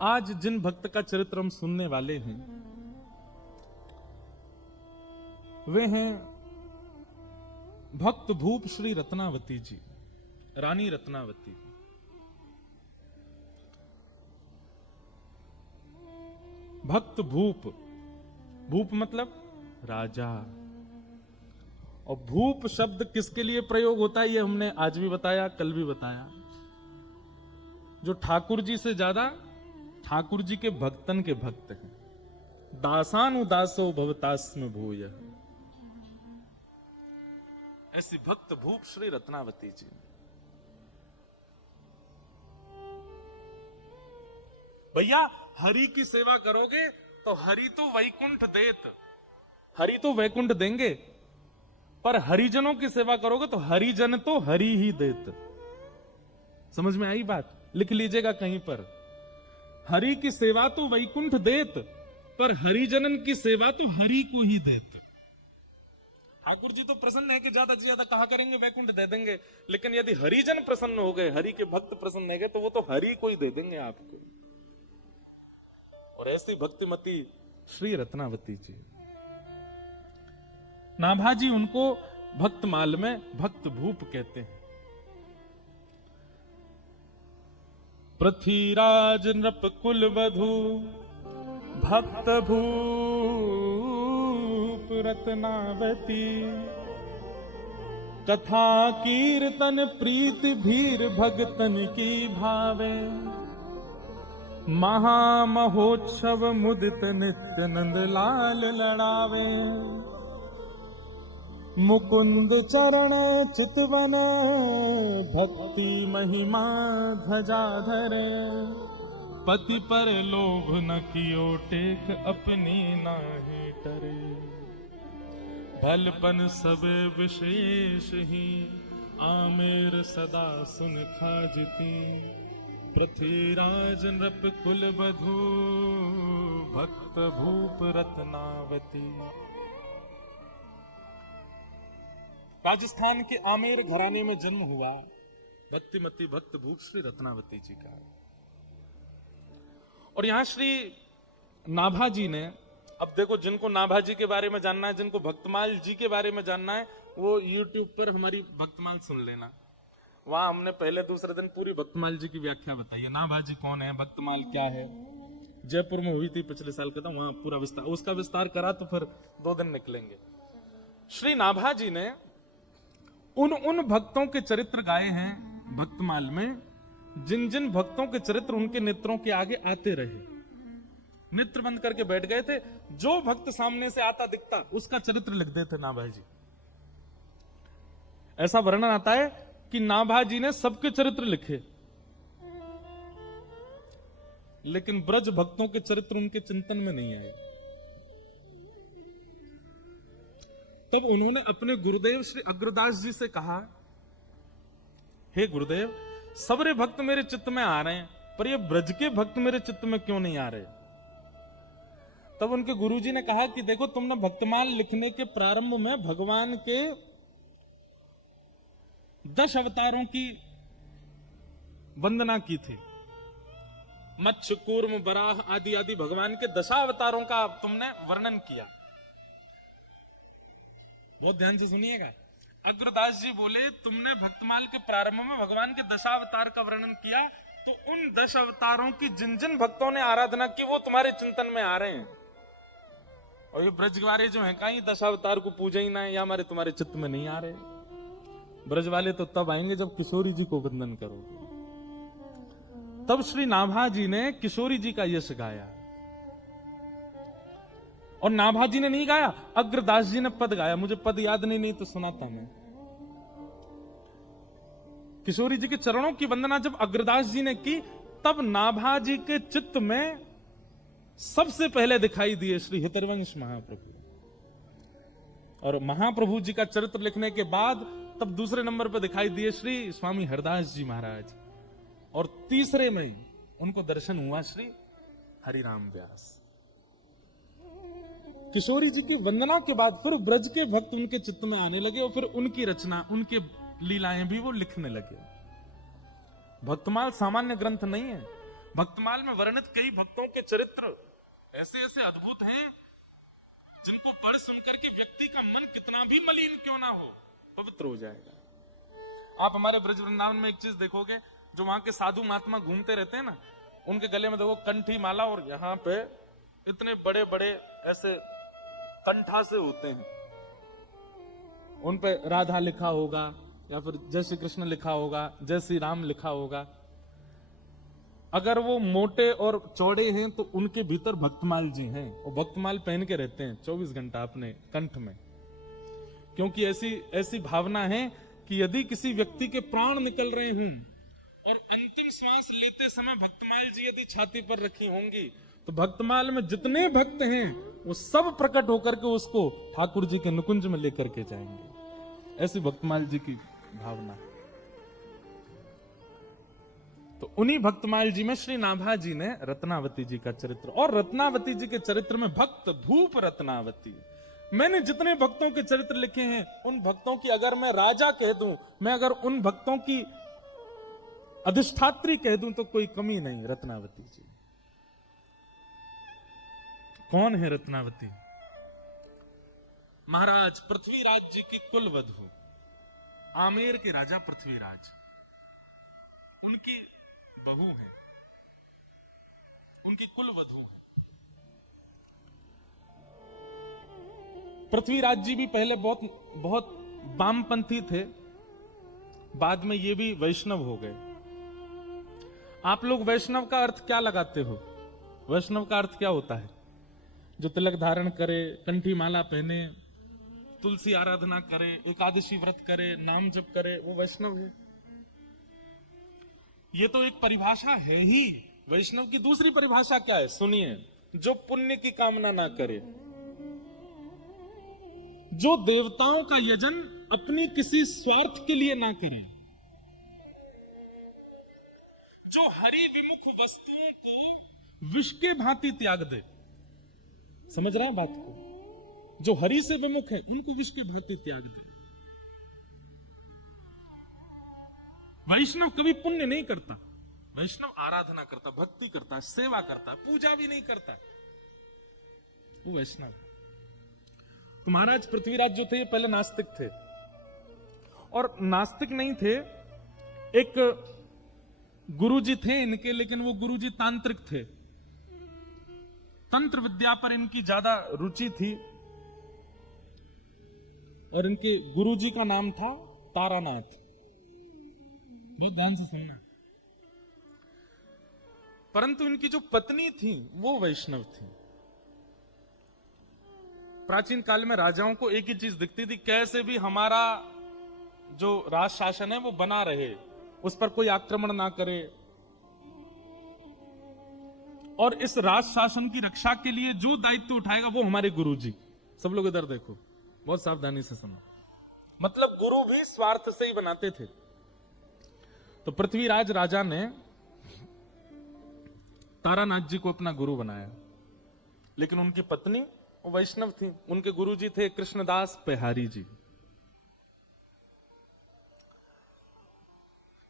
आज जिन भक्त का चरित्र हम सुनने वाले हैं वे हैं भक्त भूप श्री रत्नावती जी, रानी रत्नावती। भक्त भूप, भूप मतलब राजा, और भूप शब्द किसके लिए प्रयोग होता है ये हमने आज भी बताया, कल भी बताया। जो ठाकुर जी से ज्यादा ठाकुर जी के भक्तन के भक्त हैं। दासानुदासो भवतास्म भूय, ऐसी भक्त भूप श्री रत्नावती जी। भैया हरि की सेवा करोगे तो हरि तो वैकुंठ देत, हरि तो वैकुंठ देंगे, पर हरिजनों की सेवा करोगे तो हरिजन तो हरि ही देत। समझ में आई बात? लिख लीजिएगा कहीं पर, हरि की सेवा तो वैकुंठ देत, पर हरिजनन की सेवा तो हरि को ही देत। ठाकुर जी तो प्रसन्न है कि ज्यादा से ज्यादा कहा करेंगे वैकुंठ दे देंगे, लेकिन यदि हरिजन प्रसन्न हो गए, हरि के भक्त प्रसन्न हो गए, तो वो तो हरि को ही दे देंगे आपको। और ऐसी भक्तिमती श्री रत्नावती जी, नाभाजी उनको भक्तमाल में भक्त भूप कहते हैं। पृथ्वीराज नृप कुल वधु भक्त भूप रत्नावती, कथा कीर्तन प्रीति भीर भगतन की भावे, महामहोत्सव मुदित नित्य नंद लाल लड़ावे, मुकुंद चरण चितवन भक्ति महिमा ध्वजाधर, पति पर लोभ न कियो टेक अपनी नाहि टरे, भलपन सब विशेष ही आमेर सदा सुन खाजती, पृथ्वीराज नृप कुल वधु भक्त भूप रत्नावती। राजस्थान के आमेर घराने में जन्म हुआ भक्तिमती भक्त भूप श्री रत्नावती जी का। और यहां श्री नाभाजी ने, अब देखो जिनको नाभाजी के बारे में जानना है, जिनको भक्तमाल जी के बारे में जानना है, वो YouTube पर हमारी भक्तमाल सुन लेना। वहां हमने पहले दूसरे दिन पूरी भक्तमाल जी की व्याख्या बताई है। नाभाजी कौन है, भक्तमाल क्या है, जयपुर में हुई थी पिछले साल का था, वहां पूरा विस्तार, उसका विस्तार करा तो फिर 2 दिन निकलेंगे। श्री नाभाजी ने उन भक्तों के चरित्र गाए हैं भक्तमाल में, जिन जिन भक्तों के चरित्र उनके नेत्रों के आगे आते रहे, नेत्र बंद करके बैठ गए थे। जो भक्त सामने से आता दिखता उसका चरित्र लिख देते नाभाजी। ऐसा वर्णन आता है कि नाभाजी ने सबके चरित्र लिखे, लेकिन ब्रज भक्तों के चरित्र उनके चिंतन में नहीं आए। तब उन्होंने अपने गुरुदेव श्री अग्रदास जी से कहा, हे गुरुदेव, सबरे भक्त मेरे चित्त में आ रहे हैं, पर ये ब्रज के भक्त मेरे चित्त में क्यों नहीं आ रहे? तब उनके गुरुजी ने कहा कि देखो, तुमने भक्तमाल लिखने के प्रारंभ में भगवान के 10 अवतारों की वंदना की थी। मत्स्य, कूर्म, बराह आदि आदि भगवान के 10 अवतारों का तुमने वर्णन किया। बहुत ध्यान से सुनिएगा। अग्रदास जी बोले, तुमने भक्तमाल के प्रारंभ में भगवान के 10 अवतार का वर्णन किया, तो उन 10 अवतारों की जिन जिन भक्तों ने आराधना की वो तुम्हारे चिंतन में आ रहे हैं। और ये ब्रज वाले जो हैं, कहीं 10 अवतार को पूजा ही ना है, या हमारे तुम्हारे चित्त में नहीं आ रहे। ब्रज वाले तो तब आएंगे जब किशोरी जी को वंदन करोगे। तब श्री नाभाजी ने किशोरी जी का यश गाया, और नाभाजी ने नहीं गाया, अग्रदास जी ने पद गाया। मुझे पद याद नहीं तो सुनाता मैं। किशोरी जी के चरणों की वंदना जब अग्रदास जी ने की, तब नाभाजी के चित्त में सबसे पहले दिखाई दिए श्री हितरवंश महाप्रभु। और महाप्रभु जी का चरित्र लिखने के बाद तब दूसरे नंबर पर दिखाई दिए श्री स्वामी हरदास जी महाराज, और तीसरे में उनको दर्शन हुआ श्री हरिराम व्यास। किशोरी जी की वंदना के बाद फिर ब्रज के भक्त उनके चित्त में आने लगे, और फिर उनकी रचना, उनके लीलाएं भी वो लिखने लगे। भक्तमाल सामान्य ग्रंथ नहीं है। भक्तमाल में वर्णित कई भक्तों के चरित्र ऐसे ऐसे अद्भुत हैं जिनको पढ़ सुनकर के व्यक्ति का मन कितना भी मलिन क्यों ना हो, पवित्र हो जाएगा। आप हमारे ब्रज वृंदावन में एक चीज देखोगे, जो वहां के साधु महात्मा घूमते रहते हैं ना, उनके गले में देखो कंठी माला, और यहाँ पे इतने बड़े बड़े ऐसे कंठा से होते हैं, उन पे राधा लिखा होगा या फिर जय श्री कृष्ण लिखा होगा, जय श्री राम लिखा होगा। अगर वो मोटे और चौड़े हैं तो उनके भीतर भक्तमाल जी हैं, वो भक्तमाल पहन के रहते हैं 24 घंटा अपने कंठ में, क्योंकि ऐसी भावना है कि यदि किसी व्यक्ति के प्राण निकल रहे हों और अंतिम श्वास लेते समय भक्तमाल जी यदि छाती पर रखी होंगी, तो भक्तमाल में जितने भक्त हैं वो सब प्रकट होकर के उसको ठाकुर जी के निकुंज में लेकर के जाएंगे। ऐसी भक्तमाल जी की भावना है। तो उन्हीं भक्तमाल जी में श्री नाभा जी ने रत्नावती जी का चरित्र, और रत्नावती जी के चरित्र में भक्त भूप रत्नावती, मैंने जितने भक्तों के चरित्र लिखे हैं उन भक्तों की अगर मैं राजा कह दूं, मैं अगर उन भक्तों की अधिष्ठात्री कह दूं तो कोई कमी नहीं। रत्नावती जी कौन है? रत्नावती महाराज पृथ्वीराज जी की कुल वधू, आमेर के राजा पृथ्वीराज, उनकी बहू है, उनकी कुल वधू है। पृथ्वीराज जी भी पहले बहुत वामपंथी थे, बाद में ये भी वैष्णव हो गए। आप लोग वैष्णव का अर्थ क्या लगाते हो? वैष्णव का अर्थ क्या होता है? जो तिलक धारण करे, कंठी माला पहने, तुलसी आराधना करे, एकादशी व्रत करे, नाम जप करे, वो वैष्णव है। ये तो एक परिभाषा है ही। वैष्णव की दूसरी परिभाषा क्या है? सुनिए, जो पुण्य की कामना ना करे, जो देवताओं का यजन अपनी किसी स्वार्थ के लिए ना करे, जो हरि विमुख वस्तुओं को विष के भांति त्याग दे। समझ रहा है बात को? जो हरि से विमुख है उनको विष के भांति त्याग दे। वैष्णव कभी पुण्य नहीं करता, वैष्णव आराधना करता, भक्ति करता, सेवा करता, पूजा भी नहीं करता, वो वैष्णव है। तो महाराज पृथ्वीराज जो थे ये पहले नास्तिक थे, और नास्तिक नहीं थे, एक गुरुजी थे इनके, लेकिन वो गुरुजी तांत्रिक थे, तंत्र विद्या पर इनकी ज्यादा रुचि थी, और इनके गुरुजी का नाम था तारानाथ। बहुत ध्यान से सुनना। परंतु इनकी जो पत्नी थी वो वैष्णव थी। प्राचीन काल में राजाओं को एक ही चीज दिखती थी, कैसे भी हमारा जो राज शासन है वो बना रहे, उस पर कोई आक्रमण ना करे, और इस राज शासन की रक्षा के लिए जो दायित्व उठाएगा वो हमारे गुरुजी। सब लोग इधर देखो, बहुत सावधानी से सुनो। मतलब गुरु भी स्वार्थ से ही बनाते थे। तो पृथ्वीराज राजा ने तारानाथ जी को अपना गुरु बनाया, लेकिन उनकी पत्नी वो वैष्णव थी। उनके गुरुजी थे कृष्णदास पेहारी जी।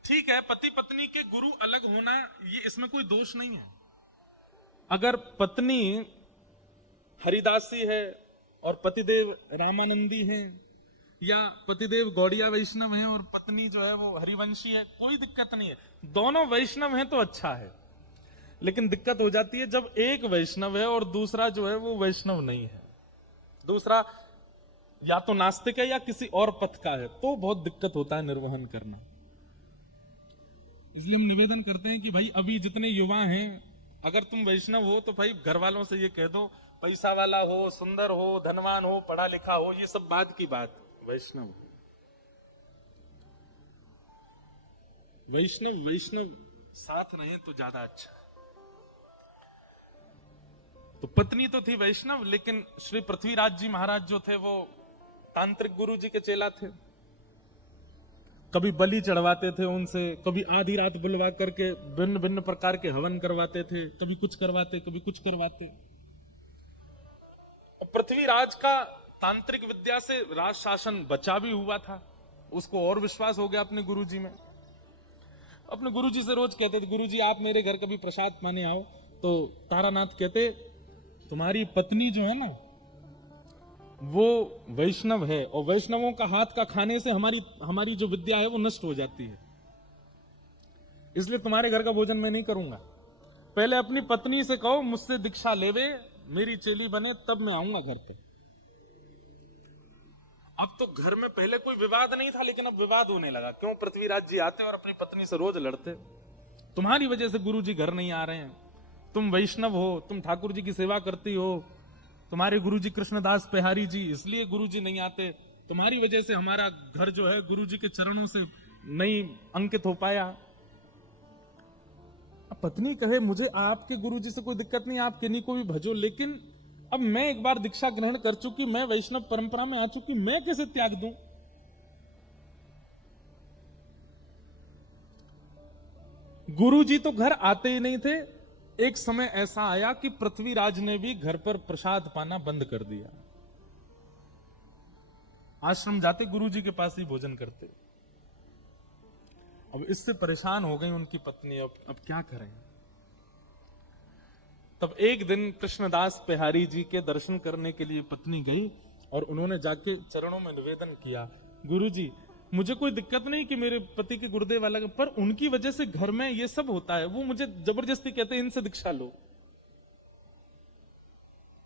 ठीक है, पति पत्नी के गुरु अलग होना, ये इसमें कोई दोष नहीं है। अगर पत्नी हरिदासी है और पतिदेव रामानंदी हैं, या पतिदेव गौड़िया वैष्णव हैं और पत्नी जो है वो हरिवंशी है, कोई दिक्कत नहीं है। दोनों वैष्णव हैं तो अच्छा है। लेकिन दिक्कत हो जाती है जब एक वैष्णव है और दूसरा जो है वो वैष्णव नहीं है, दूसरा या तो नास्तिक है या किसी और पथ का है, तो बहुत दिक्कत होता है निर्वहन करना। इसलिए हम निवेदन करते हैं कि भाई अभी जितने युवा हैं, अगर तुम वैष्णव हो तो भाई घर वालों से ये कह दो, पैसा वाला हो, सुंदर हो, धनवान हो, पढ़ा लिखा हो, ये सब बाद की बात, वैष्णव वैष्णव साथ रहे तो ज्यादा अच्छा। तो पत्नी तो थी वैष्णव, लेकिन श्री पृथ्वीराज जी महाराज जो थे वो तांत्रिक गुरु जी के चेला थे। कभी बलि चढ़वाते थे उनसे, कभी आधी रात बुलवा करके भिन्न भिन्न प्रकार के हवन करवाते थे, कभी कुछ करवाते कभी कुछ करवाते। पृथ्वीराज का तांत्रिक विद्या से राज शासन बचा भी हुआ था, उसको और विश्वास हो गया अपने गुरुजी में। अपने गुरुजी से रोज कहते थे, गुरुजी आप मेरे घर कभी प्रसाद पाने आओ। तो तारानाथ कहते, तुम्हारी पत्नी जो है ना वो वैष्णव है, और वैष्णवों का हाथ का खाने से हमारी जो विद्या है वो नष्ट हो जाती है, इसलिए तुम्हारे घर का भोजन मैं नहीं करूंगा। पहले अपनी पत्नी से कहो मुझसे दीक्षा लेवे, मेरी चेली बने, तब मैं आऊंगा घर पे। अब तो घर में पहले कोई विवाद नहीं था, लेकिन अब विवाद होने लगा। क्यों? पृथ्वीराज जी आते और अपनी पत्नी से रोज लड़ते, तुम्हारी वजह से गुरु जी घर नहीं आ रहे हैं, तुम वैष्णव हो, तुम ठाकुर जी की सेवा करती हो, तुम्हारे गुरु जी कृष्णदास बिहारी जी, इसलिए गुरु जी नहीं आते, तुम्हारी वजह से हमारा घर जो है गुरु जी के चरणों से नहीं अंकित हो पाया। अब पत्नी कहे मुझे आपके गुरु जी से कोई दिक्कत नहीं, आप किन्हीं को भी भजो, लेकिन अब मैं एक बार दीक्षा ग्रहण कर चुकी, मैं वैष्णव परंपरा में आ चुकी, मैं कैसे त्याग दूं? गुरु जी तो घर आते ही नहीं थे। एक समय ऐसा आया कि पृथ्वीराज ने भी घर पर प्रसाद पाना बंद कर दिया, आश्रम जाते गुरु जी के पास ही भोजन करते। अब इससे परेशान हो गई उनकी पत्नी, अब क्या करें? तब एक दिन कृष्णदास बिहारी जी के दर्शन करने के लिए पत्नी गई और उन्होंने जाके चरणों में निवेदन किया, गुरु जी मुझे कोई दिक्कत नहीं कि मेरे पति के गुर्दे वाला, पर उनकी वजह से घर में ये सब होता है, वो मुझे जबरदस्ती कहते हैं इनसे दीक्षा लो,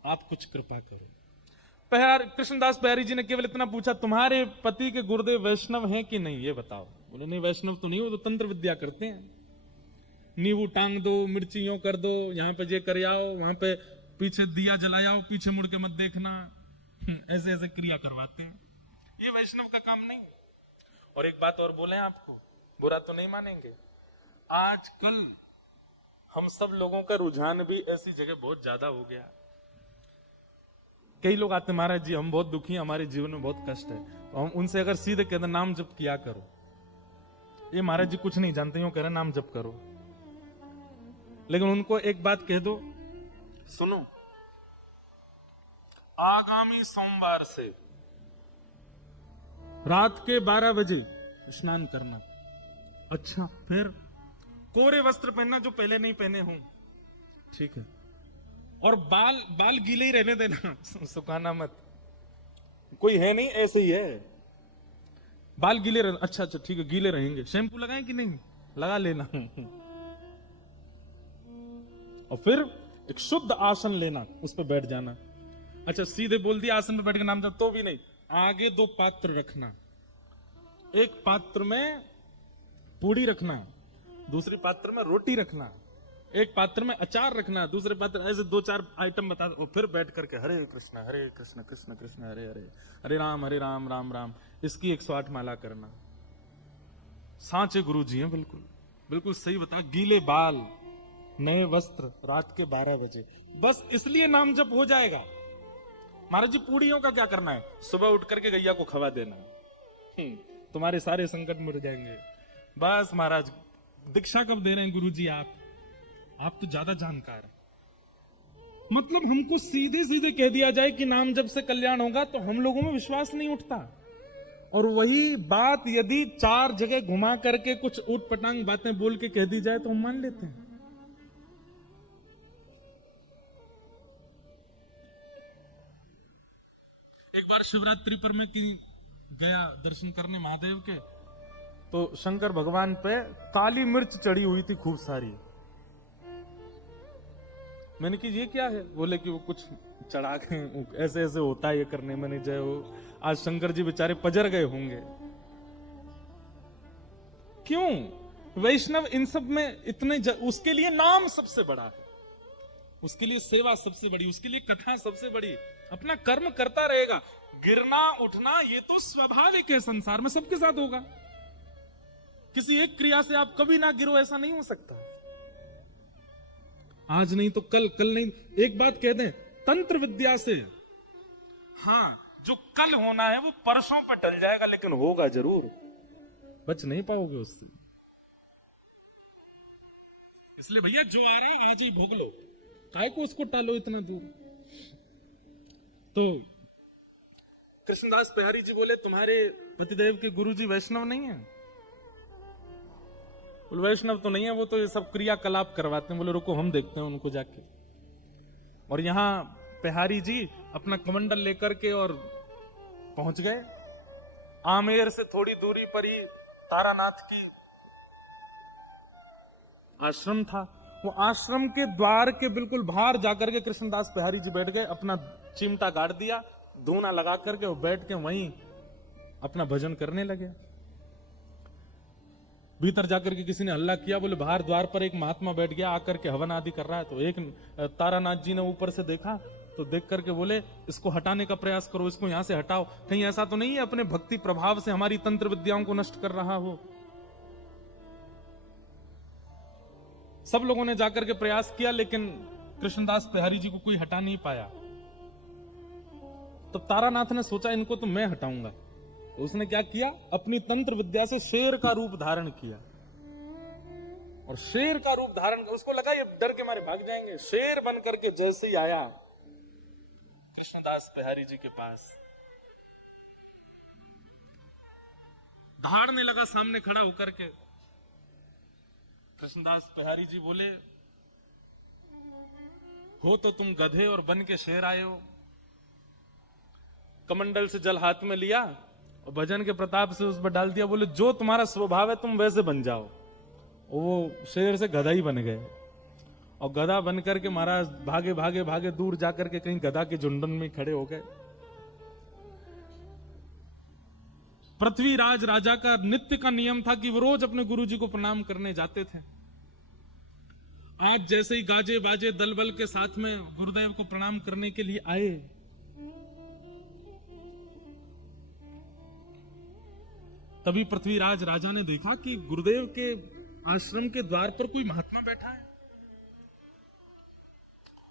आप कुछ कृपा करो। कृष्णदास बिहारी जी ने केवल इतना पूछा, तुम्हारे पति के गुर्दे वैष्णव हैं कि नहीं, ये बताओ। बोले नहीं वैष्णव तो नहीं, वो तो तंत्र विद्या करते हैं, नींबू टांग दो, मिर्ची यूं कर दो, यहाँ पे ये कर आओ, वहां पे पीछे दिया जलाओ, पीछे मुड़ के मत देखना, ऐसे ऐसे क्रिया करवाते हैं, ये वैष्णव का काम नहीं। और एक बात और बोले आपको, बुरा तो नहीं मानेंगे, आजकल हम सब लोगों का रुझान भी ऐसी जगह बहुत ज्यादा हो गया। कई लोग आते, महाराज जी हम बहुत दुखी हैं, हमारे जीवन में बहुत कष्ट है, तो हम उनसे अगर सीधे कहते नाम जप किया करो, ये महाराज जी कुछ नहीं जानते, यूं कह रहे नाम जप करो, लेकिन उनको एक बात कह दो, सुनो आगामी सोमवार से रात के 12 बजे स्नान करना। अच्छा, फिर कोरे वस्त्र पहनना जो पहले नहीं पहने हों, ठीक है, और बाल गीले ही रहने देना, सुखाना मत, कोई है नहीं ऐसे ही है, बाल गीले रहना। अच्छा ठीक है, गीले रहेंगे, शैम्पू लगाएं कि नहीं, लगा लेना। और फिर एक शुद्ध आसन लेना, उस पर बैठ जाना। अच्छा सीधे बोल दिया आसन पर बैठ के नाम जब, तो भी नहीं, आगे 2 पात्र रखना, एक पात्र में पूड़ी रखना, दूसरे पात्र में रोटी रखना, एक पात्र में अचार रखना, दूसरे पात्र, ऐसे 2-4 आइटम बता, और फिर बैठ करके हरे कृष्ण कृष्ण कृष्ण हरे हरे, हरे राम राम राम, इसकी 108 माला करना। सांचे गुरु जी हैं, बिल्कुल बिल्कुल सही बता, गीले बाल, नए वस्त्र, रात के 12 बजे, बस इसलिए नाम जप हो जाएगा। महाराज जी पूड़ियों का क्या करना है, सुबह उठ करके गैया को खवा देना, तुम्हारे सारे संकट मिट जाएंगे। बस महाराज, दीक्षा कब दे रहे हैं गुरु जी आप तो ज्यादा जानकार हैं। मतलब हमको सीधे सीधे कह दिया जाए कि नाम जप से कल्याण होगा, तो हम लोगों में विश्वास नहीं उठता। और वही बात यदि 4 जगह घुमा करके कुछ ऊटपटांग बातें बोल के कह दी जाए तो हम मान लेते हैं। एक बार शिवरात्रि पर मैं गया दर्शन करने महादेव के, तो शंकर भगवान पे काली मिर्च चढ़ी हुई थी खूब सारी। मैंने कि ये क्या है, बोले कि वो कुछ चढ़ा के ऐसे ऐसे होता है ये करने। मैंने जय हो, आज शंकर जी बेचारे पजर गए होंगे। क्यों? वैष्णव इन सब में इतने उसके लिए नाम सबसे बड़ा है, उसके लिए सेवा सबसे बड़ी, उसके लिए कथा सबसे बड़ी, अपना कर्म करता रहेगा। गिरना उठना ये तो स्वाभाविक है, संसार में सबके साथ होगा। किसी एक क्रिया से आप कभी ना गिरो, ऐसा नहीं हो सकता। आज नहीं तो कल, कल नहीं। एक बात कह दें, तंत्र विद्या से हाँ जो कल होना है वो परसों पर टल जाएगा, लेकिन होगा जरूर, बच नहीं पाओगे उससे। इसलिए भैया जो आ रहा है आज ही भोग लो, काय को उसको टालो इतना दूर। तो कृष्णदास बिहारी जी बोले, तुम्हारे पतिदेव के गुरुजी वैष्णव नहीं है? बोले वैष्णव तो नहीं है, वो तो ये सब क्रियाकलाप करवाते हैं। बोले रुको हम देखते हैं उनको जाके। और यहां बिहारी जी अपना कमंडल लेकर के और पहुंच गए। आमेर से थोड़ी दूरी पर ही तारानाथ की आश्रम था। वो आश्रम के द्वार के बिल्कुल बाहर जाकर के कृष्णदास बिहारी जी बैठ गए, अपना चिमटा गाड़ दिया, धूना लगा करके वो बैठ के वहीं अपना भजन करने लगे। भीतर जाकर के किसी ने हल्ला किया, बोले बाहर द्वार पर एक महात्मा बैठ गया आकर के हवन आदि कर रहा है। तो एक तारानाथ जी ने ऊपर से देखा, तो देख करके बोले इसको हटाने का प्रयास करो, इसको यहां से हटाओ, कहीं ऐसा तो नहीं है अपने भक्ति प्रभाव से हमारी तंत्र विद्याओं को नष्ट कर रहा हो। सब लोगों ने जाकर के प्रयास किया, लेकिन कृष्णदास बिहारी जी को कोई हटा नहीं पाया। तब तारानाथ ने सोचा इनको तो मैं हटाऊंगा। तो उसने क्या किया, अपनी तंत्र विद्या से शेर का रूप धारण किया। और शेर का रूप धारण, उसको लगा ये डर के मारे भाग जाएंगे। शेर बन करके जैसे ही आया कृष्णदास बिहारी जी के पास, दहाड़ने लगा सामने खड़ा होकर के। कृष्णदास बिहारी जी बोले, हो तो तुम गधे और बन के शेर आए हो। कमंडल से जल हाथ में लिया और भजन के प्रताप से उस पर डाल दिया। बोले जो तुम्हारा स्वभाव है तुम वैसे बन जाओ। वो शेर से गधा ही बन गए। और गधा बन करके महाराज भागे भागे भागे दूर जाकर के कहीं गधा के झुंडन में खड़े हो गए। पृथ्वीराज राजा का नित्य का नियम था कि वो रोज अपने गुरुजी को प्रणाम करने जाते थे। आज जैसे ही गाजे बाजे दलबल के साथ में गुरुदेव को प्रणाम करने के लिए आए, तभी पृथ्वीराज राजा ने देखा कि गुरुदेव के आश्रम के द्वार पर कोई महात्मा बैठा है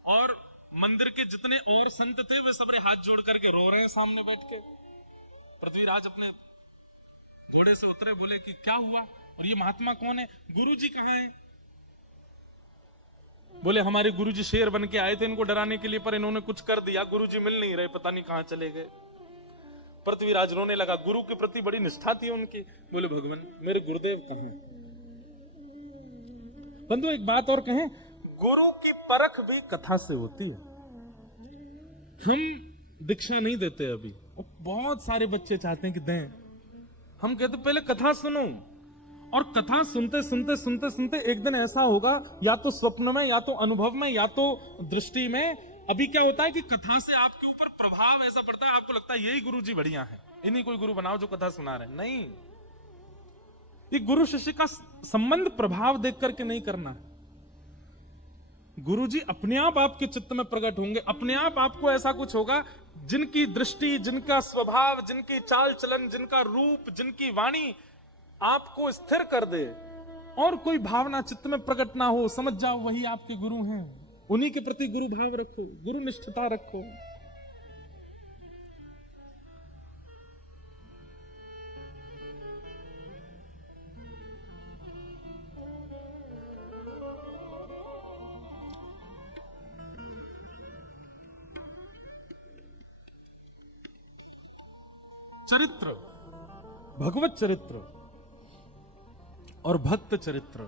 और मंदिर के जितने और संत थे वे सबरे हाथ जोड़ करके रो रहे हैं सामने बैठ के। पृथ्वीराज अपने घोड़े से उतरे, बोले कि क्या हुआ और ये महात्मा कौन है, गुरुजी कहां है? बोले हमारे गुरुजी शेर बन के आए थे इनको डराने के लिए, पर इन्होंने कुछ कर दिया, गुरुजी मिल नहीं रहे, पता नहीं कहां चले गए। पृथ्वीराज रोने लगा, गुरु के प्रति बड़ी निष्ठा थी उनकी। बोले भगवान मेरे गुरुदेव कहां हैं? बंधु एक बात और कहें, गुरु की परख भी कथा से होती है। हम दीक्षा नहीं देते अभी, बहुत सारे बच्चे चाहते हैं कि दें। हम कहते पहले कथा सुनो, और कथा सुनते सुनते सुनते सुनते एक दिन ऐसा होगा, या तो स्वप्न में, या तो अनुभव में, या तो दृष्टि में। अभी क्या होता है कि कथा से आपके ऊपर प्रभाव ऐसा पड़ता है, आपको लगता है यही गुरुजी बढ़िया है, इन्हीं कोई गुरु बनाओ जो कथा सुना रहे। नहीं, ये गुरु शिष्य का संबंध प्रभाव देख करके नहीं करना। गुरुजी अपने आप आपके चित्त में प्रकट होंगे, अपने आप आपको ऐसा कुछ होगा, जिनकी दृष्टि, जिनका स्वभाव, जिनकी चाल चलन, जिनका रूप, जिनकी वाणी आपको स्थिर कर दे, और कोई भावना चित्त में प्रकट ना हो, समझ जाओ वही आपके गुरु हैं। उन्हीं के प्रति गुरु भाव रखो, गुरु निष्ठता रखो। चरित्र, भगवत चरित्र और भक्त चरित्र,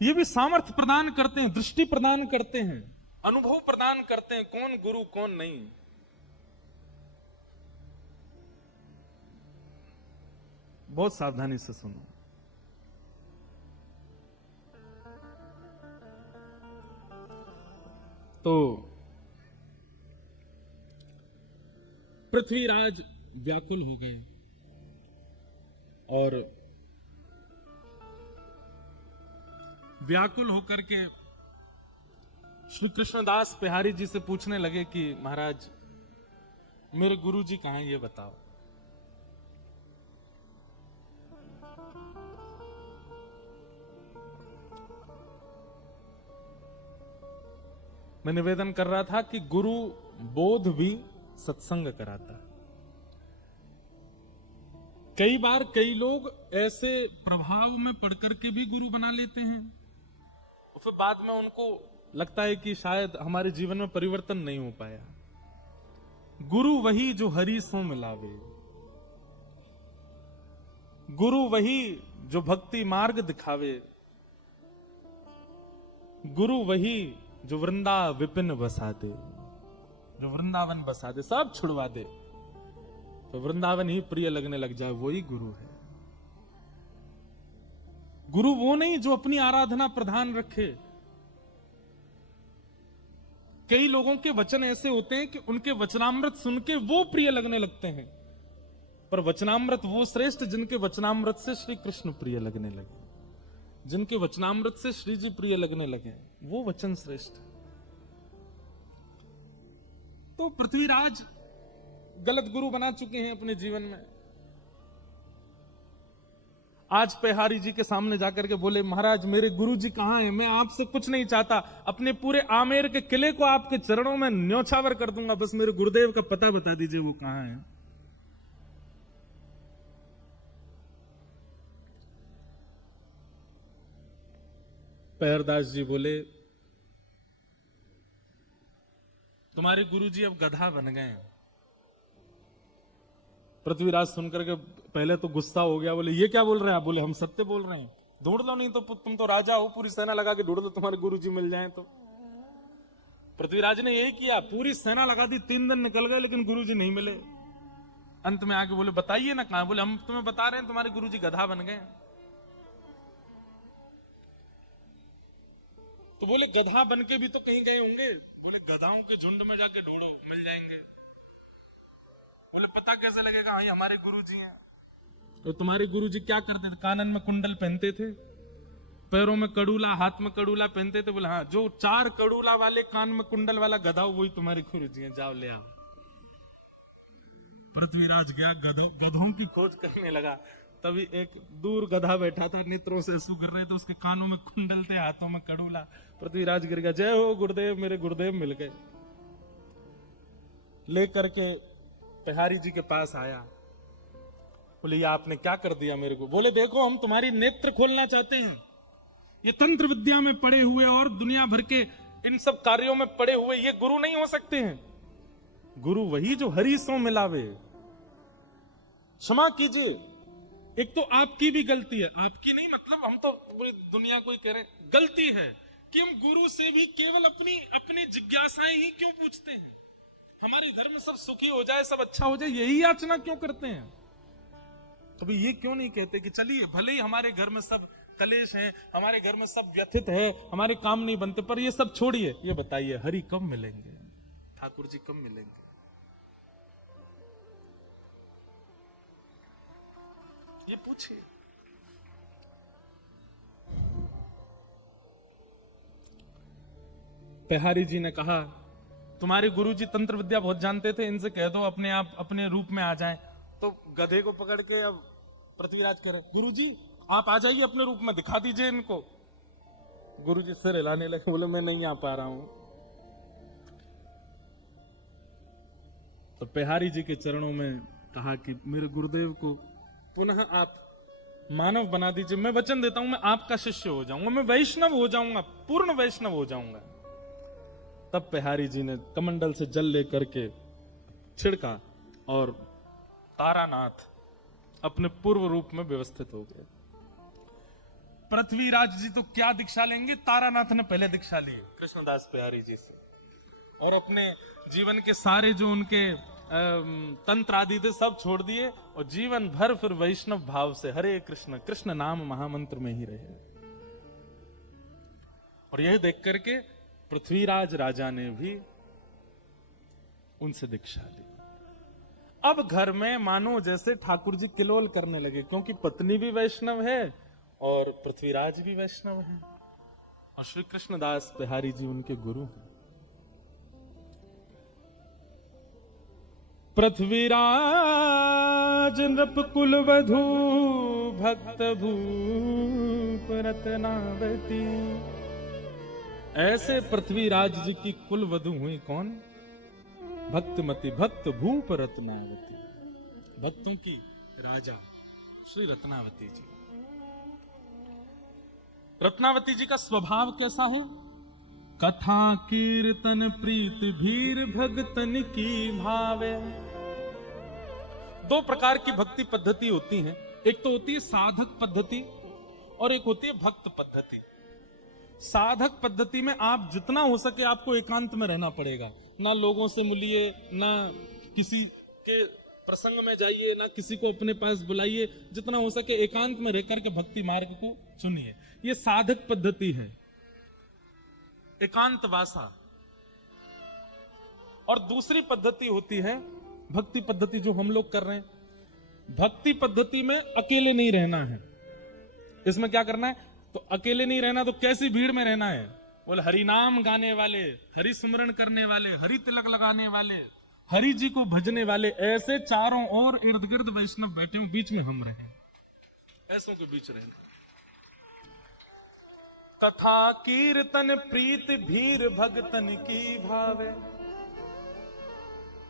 ये भी सामर्थ्य प्रदान करते हैं, दृष्टि प्रदान करते हैं, अनुभव प्रदान करते हैं, कौन गुरु कौन नहीं। बहुत सावधानी से सुनो। तो पृथ्वीराज व्याकुल हो गए और व्याकुल होकर के श्री कृष्णदास बिहारी जी से पूछने लगे कि महाराज मेरे गुरुजी कहां हैं, ये बताओ। मैं निवेदन कर रहा था कि गुरु बोध भी सत्संग कराता। कई बार कई लोग ऐसे प्रभाव में पढ़ करके भी गुरु बना लेते हैं, और फिर बाद में उनको लगता है कि शायद हमारे जीवन में परिवर्तन नहीं हो पाया। गुरु वही जो हरि सो मिलावे। गुरु वही जो भक्ति मार्ग दिखावे, गुरु वही जो वृंदा विपिन बसा दे, जो वृंदावन बसा दे, सब छुड़वा दे, तो वृंदावन ही प्रिय लगने लग जाए, वही गुरु है। गुरु वो नहीं जो अपनी आराधना प्रधान रखे। कई लोगों के वचन ऐसे होते हैं कि उनके वचनामृत सुन के वो प्रिय लगने लगते हैं, पर वचनामृत वो श्रेष्ठ जिनके वचनामृत से श्री कृष्ण प्रिय लगने लगे, जिनके वचनामृत से श्री जी प्रिय लगने लगे, वो वचन श्रेष्ठ। तो पृथ्वीराज गलत गुरु बना चुके हैं अपने जीवन में। आज पेहारी जी के सामने जाकर के बोले, महाराज मेरे गुरु जी कहां हैं, मैं आपसे कुछ नहीं चाहता, अपने पूरे आमेर के किले को आपके चरणों में न्योछावर कर दूंगा, बस मेरे गुरुदेव का पता बता दीजिए वो कहां है। पेहरदास जी बोले, तुम्हारे गुरुजी अब गधा बन गए हैं। पृथ्वीराज सुनकर के पहले तो गुस्सा हो गया, बोले ये क्या बोल रहे हैं आप? बोले हम सत्य बोल रहे हैं, ढूंढ लो, नहीं तो तुम तो राजा हो, पूरी सेना लगा के ढूंढ लो, तुम्हारे गुरुजी मिल जाएं तो। पृथ्वीराज ने यही किया, पूरी सेना लगा दी, 3 दिन निकल गए लेकिन गुरुजी नहीं मिले। अंत में आके बोले बताइए ना कहां? बोले हम तुम्हें बता रहे हैं, तुम्हारे गुरुजी गधा बन गए। तो बोले गधा बन के भी तो कहीं गए होंगे। बोले गधाओं के झुंड में जाके ढूंढो, मिल जाएंगे। बोले पता कैसे लगेगा? हाँ हमारे गुरुजी हैं। तो तुम्हारे गुरुजी क्या करते थे? कानन में कुंडल पहनते थे, पैरों में कड़ूला, हाथ में कड़ूला पहनते थे। बोले हाँ, जो 4 कड़ूला वाले कान में कुंडल वाला गधा वही तुम्हारे गुरुजी हैं, जाओ ले आओ। पृथ्वीराज गया, गधों की खोज करने लगा। तभी एक दूर गधा बैठा था, नेत्रों से आंसू गिर रहे थे, उसके कानों में कुंडल थे, हाथों में कड़ूला। पृथ्वीराज गिर गया, जय हो गुरुदेव, मेरे गुरुदेव मिल गए। लेकर के पेहारी जी के पास आया, बोले ये आपने क्या कर दिया मेरे को? बोले देखो हम तुम्हारी नेत्र खोलना चाहते हैं। ये तंत्र विद्या में पड़े हुए और दुनिया भर के इन सब कार्यों में पड़े हुए ये गुरु नहीं हो सकते हैं। गुरु वही जो हरि सो मिलावे। क्षमा कीजिए, एक तो आपकी भी गलती है, आपकी नहीं मतलब हम तो पूरी दुनिया को ही कह रहे हैं, गलती है कि हम गुरु से भी केवल अपनी जिज्ञासाएं ही क्यों पूछते हैं। हमारे घर में सब सुखी हो जाए, सब अच्छा हो जाए, यही याचना क्यों करते हैं? तो ये क्यों नहीं कहते कि चलिए भले ही हमारे घर में सब कलेश है, हमारे घर में सब व्यथित है, हमारे काम नहीं बनते, पर ये सब छोड़िए, ये बताइए हरि कब मिलेंगे, ठाकुर जी कब मिलेंगे? ये पूछिए। पेहारी जी ने कहा, तुम्हारे गुरुजी तंत्र विद्या बहुत जानते थे, इनसे कह दो अपने आप अपने रूप में आ जाएं। तो गधे को पकड़ के अब पृथ्वीराज करे, गुरुजी आप आ जाइए अपने रूप में, दिखा दीजिए इनको। गुरुजी सिर हिलाने लगे, बोले मैं नहीं आ पा रहा हूं। पेहारी जी के चरणों में कहा कि मेरे गुरुदेव को पुनः आप मानव बना दीजिए, मैं वचन देता हूं मैं आपका शिष्य हो जाऊंगा, मैं वैष्णव हो जाऊंगा, पूर्ण वैष्णव हो जाऊंगा। तब पेहारी जी ने कमंडल से जल लेकर के छिड़का और तारानाथ अपने पूर्व रूप में व्यवस्थित हो गए। पृथ्वीराज जी तो क्या दीक्षा लेंगे, तारानाथ ने पहले दीक्षा ली कृष्णदास पेहारी जी से, और अपने जीवन के सारे जो उनके तंत्र आदि थे सब छोड़ दिए और जीवन भर फिर वैष्णव भाव से हरे कृष्ण कृष्ण नाम महामंत्र में ही रहे। और यह देख करके पृथ्वीराज राजा ने भी उनसे दीक्षा ली। अब घर में मानो जैसे ठाकुर जी किलोल करने लगे, क्योंकि पत्नी भी वैष्णव है और पृथ्वीराज भी वैष्णव है और श्री कृष्णदास पेहारी जी उनके गुरु हैं। पृथ्वीराज नृप कुल वधू भक्त भूप रत्नावती। ऐसे पृथ्वीराज जी की कुल वधू हुई कौन? भक्तमती, भक्त भूप रत्नावती, भक्तों की राजा श्री रत्नावती जी। रत्नावती जी का स्वभाव कैसा है? कथा कीर्तन प्रीत भीर भगतन की भावे। 2 प्रकार की भक्ति पद्धति होती है। एक तो होती है साधक पद्धति और एक होती है भक्त पद्धति। साधक पद्धति में आप जितना हो सके आपको एकांत में रहना पड़ेगा, ना लोगों से मिलिए, ना किसी के प्रसंग में जाइए, ना किसी को अपने पास बुलाइए, जितना हो सके एकांत में रहकर के भक्ति मार्ग को चुनिए। ये साधक पद्धति है, एकांत वासा। और दूसरी पद्धति होती है भक्ति पद्धति, जो हम लोग कर रहे हैं। भक्ति पद्धति में अकेले नहीं रहना है। इसमें क्या करना है? तो अकेले नहीं रहना, तो कैसी भीड़ में रहना है? बोले हरि नाम गाने वाले, हरि स्मरण करने वाले, हरि तिलक लगाने वाले, हरि जी को भजने वाले, ऐसे चारों ओर इर्द गिर्द वैष्णव बैठे हो, बीच में हम रहे, ऐसों के बीच रहना। कथा कीर्तन प्रीत भीर भगतन की भावे।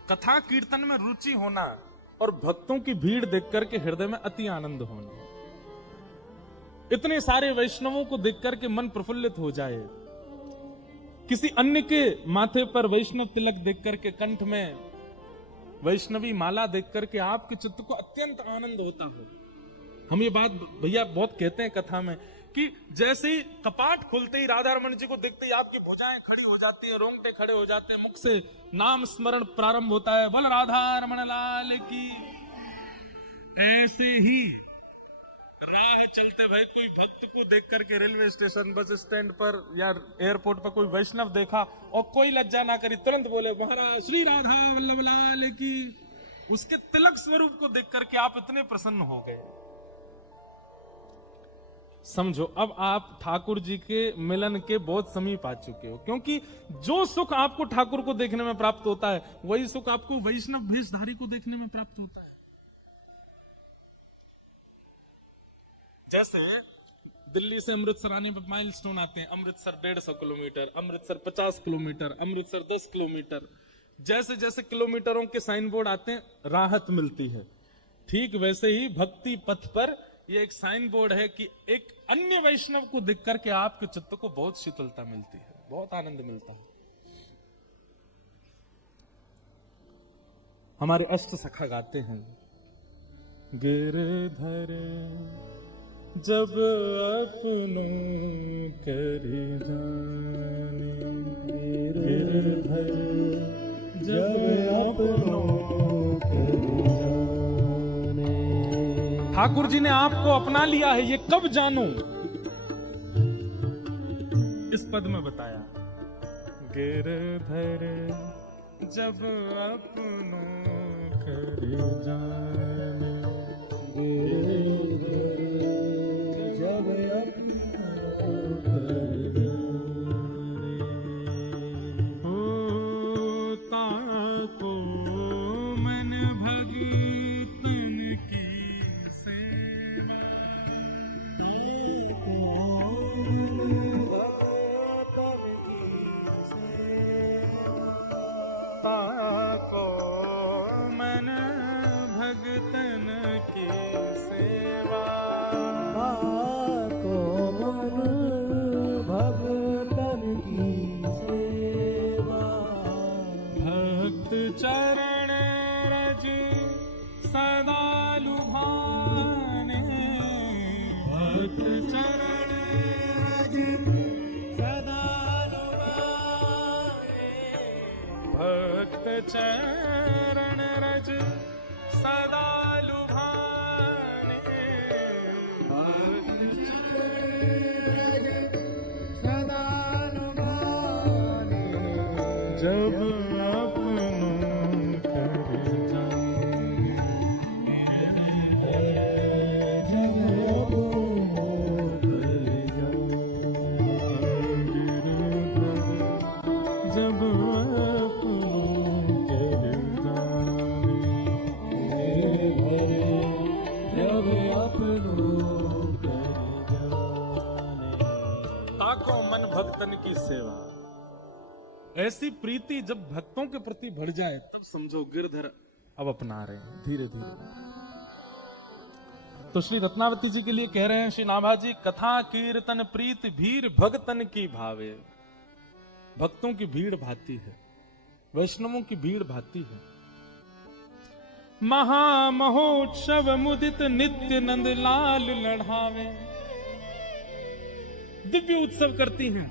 कथा कीर्तन में रुचि होना और भक्तों की भीड़ देख करके हृदय में अति आनंद होना। इतने सारे वैष्णवों को देख करके मन प्रफुल्लित हो जाए। किसी अन्य के माथे पर वैष्णव तिलक देख करके, कंठ में वैष्णवी माला देख करके आपके चित्त को अत्यंत आनंद होता हो। हम ये बात भैया बहुत कहते हैं कथा में कि जैसे ही कपाट खुलते ही राधा रमन जी को देखते ही आपकी भुजाएं खड़ी हो जाती है, रोंगटे खड़े हो जाते हैं, मुख से नाम स्मरण प्रारंभ होता है, बोल राधा रमन लाल की। ऐसे ही राह चलते भाई कोई भक्त को देख करके रेलवे स्टेशन, बस स्टैंड पर या एयरपोर्ट पर कोई वैष्णव देखा और कोई लज्जा ना करी, तुरंत बोले महाराज श्री राधा वल्लभ लाल की। उसके तिलक स्वरूप को देख करके आप इतने प्रसन्न हो गए। समझो अब आप ठाकुर जी के मिलन के बहुत समीप आ चुके हो, क्योंकि जो सुख आपको ठाकुर को देखने में प्राप्त होता है वही सुख आपको वैष्णव भेषधारी को देखने में प्राप्त होता है। जैसे दिल्ली से अमृतसर आने पर माइलस्टोन आते हैं, Amritsar 150 kilometre, Amritsar 50 kilometre, Amritsar 10 kilometre, जैसे जैसे किलोमीटरों के साइन बोर्ड आते हैं राहत मिलती है। ठीक वैसे ही भक्ति पथ पर यह एक साइन बोर्ड है कि एक अन्य वैष्णव को देख करके आपके चित्त को बहुत शीतलता मिलती है, बहुत आनंद मिलता है। हमारे अष्ट सखा गाते हैं, गिरधर जब अपनों कर जाने, गिरधर जब अपनों कर जाने। ठाकुर जी ने आपको अपना लिया है, ये कब जानो? इस पद में बताया, गिरधर जब अपनों कर जाने, गिरधर जब अपनों कर जाने। होता को मन भगतन की सेवा, ताको मन भगतन की सेवा, ताको मन भगतन की सेवा। भक्त चरण रज सदा लुभाने, भक्त चरण रज सदा लुभाने, भक्त चरण रज सदा लुभाने, भक्त चरण रज सदा लुभाने। जब अपनों कर जाने, जब अपनों कर जाने, जब ताको मन भक्तन की सेवा। ऐसी प्रीति जब भक्तों के प्रति बढ़ जाए तब समझो गिरधर अब अपना रहे हैं धीरे धीरे। तो श्री रत्नावती जी के लिए कह रहे हैं श्री नाभा जी, कथा कीर्तन प्रीत भीर भगतन की भावे। भक्तों की भीड़ भाती है, वैष्णवों की भीड़ भाती है। महामहोत्सव मुदित नित्य नंद लाल लढ़ावे। दिव्य उत्सव करती हैं।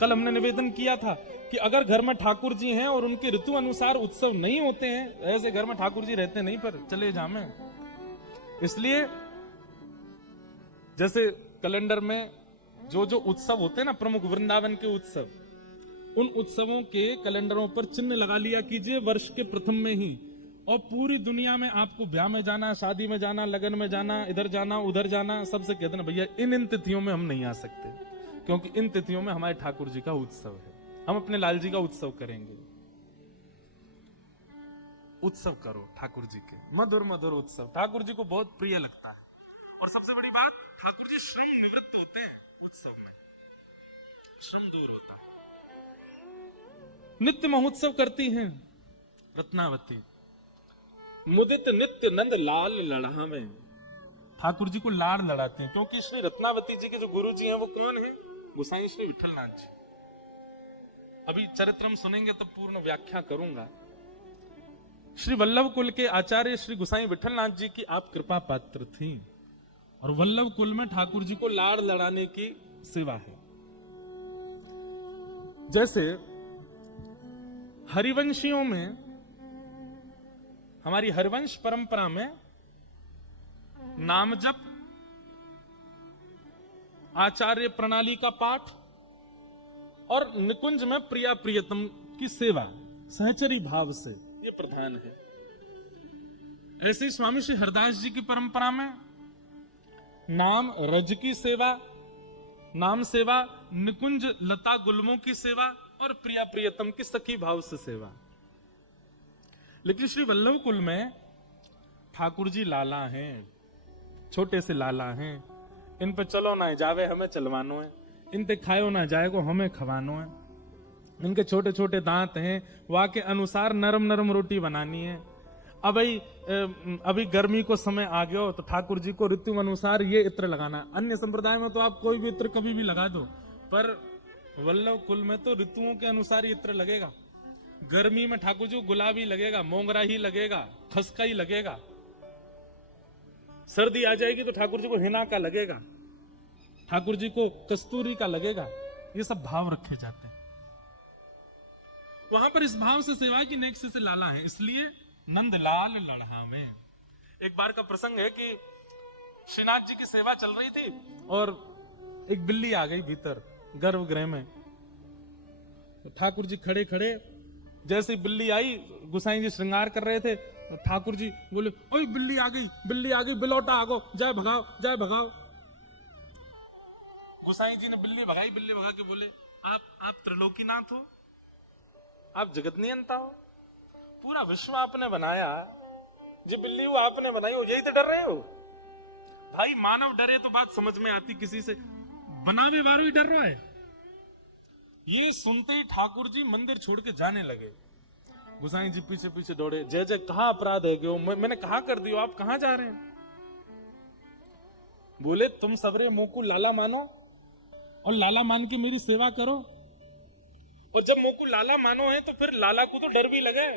कल हमने निवेदन किया था कि अगर घर में ठाकुर जी हैं और उनके ऋतु अनुसार उत्सव नहीं होते हैं, ऐसे घर में ठाकुर जी रहते नहीं पर चले जामे। इसलिए जैसे कैलेंडर में जो जो उत्सव होते हैं ना, प्रमुख वृंदावन के उत्सव, उन उत्सवों के कैलेंडरों पर चिन्ह लगा लिया कीजिए वर्ष के प्रथम में ही। और पूरी दुनिया में आपको ब्याह में जाना, शादी में जाना, लगन में जाना, इधर जाना उधर जाना, सबसे कहते ना भैया इन तिथियों में हम नहीं आ सकते, क्योंकि इन तिथियों में हमारे ठाकुर जी का उत्सव है, हम अपने लाल जी का उत्सव करेंगे। उत्सव करो ठाकुर जी के, मधुर मधुर उत्सव ठाकुर जी को बहुत प्रिय लगता है। और सबसे बड़ी बात, ठाकुर जी श्रम निवृत्त होते हैं उत्सव में, श्रम दूर होता है। नित्य महोत्सव करती हैं रत्नावती। मुदित नित्य नंद लाल लढ़ावे। ठाकुर जी को लाड़ लड़ाते हैं, क्योंकि श्री रत्नावती जी के जो गुरु जी हैं वो कौन है? गोसाई श्री विठलनाथ जी। अभी चरित्रम सुनेंगे तो पूर्ण व्याख्या करूंगा। श्री वल्लभ कुल के आचार्य श्री गोसाई विठलनाथ जी की आप कृपा पात्र थी, और वल्लभ कुल में ठाकुर जी को लाड़ लड़ाने की सेवा है। जैसे हरिवंशियों में, हमारी हरिवंश परंपरा में नाम जप, आचार्य प्रणाली का पाठ और निकुंज में प्रिया प्रियतम की सेवा सहचरी भाव से, ये प्रधान है। ऐसे ही स्वामी श्री हरदास जी की परंपरा में नाम रज की सेवा, नाम सेवा, निकुंज लता गुलमों की सेवा और प्रिया प्रियतम की सखी भाव से सेवा। लेकिन श्री वल्लभ कुल में ठाकुर जी लाला हैं, छोटे से लाला हैं। इन पे चलो ना जावे हमें चलवानो है, इन पे खायो ना जाएगो हमें खवानो है। इनके छोटे छोटे दांत हैं, वहां के अनुसार नरम नरम रोटी बनानी है। अभी गर्मी को समय आ गया तो ठाकुर जी को ऋतु अनुसार ये इत्र लगाना। अन्य संप्रदाय में तो आप कोई भी इत्र कभी भी लगा दो, पर वल्लभ कुल में तो ऋतुओं के अनुसार इत्र लगेगा। गर्मी में ठाकुर जी को गुलाबी लगेगा, मोंगरा ही लगेगा, खसका ही लगेगा। सर्दी आ जाएगी तो ठाकुर जी को हिना का लगेगा, ठाकुर जी को कस्तूरी का लगेगा। ये सब भाव रखे जाते हैं। वहां पर इस भाव से सेवा की नेक्स्ट से लाला है, इसलिए नंदलाल लढ़ावे। एक बार का प्रसंग है कि श्रीनाथ जी की सेवा चल रही थी और एक बिल्ली आ गई भीतर गर्भगृह में। तो ठाकुर जी खड़े खड़े, जैसे बिल्ली आई, गुसाई जी श्रृंगार कर रहे थे, तो ठाकुर जी बोले, ओए बिल्ली आ गई, बिल्ली आ गई, बिलौटा आगो, जय भगाओ, जय भगाओ। गुसाई जी ने बिल्ली भगा के बोले, आप त्रिलोकीनाथ हो, आप जगत नियंता हो, पूरा विश्व आपने बनाया, जो बिल्ली वो आपने बनाई हो, यही तो डर रहे हो। भाई मानव डरे तो बात समझ में आती, किसी से बनावे वालों ही डर रहा है। ये सुनते ही ठाकुर जी मंदिर छोड़ के जाने लगे। गुसाई जी पीछे पीछे दौड़े, जय जय कहा अपराध है क्यों, मैंने कहा कर दियो, आप कहां जा रहे हैं? बोले तुम सबरे मुंह को लाला मानो और लाला मान के मेरी सेवा करो। और जब मुंह को लाला मानो है तो फिर लाला को तो डर भी लगे,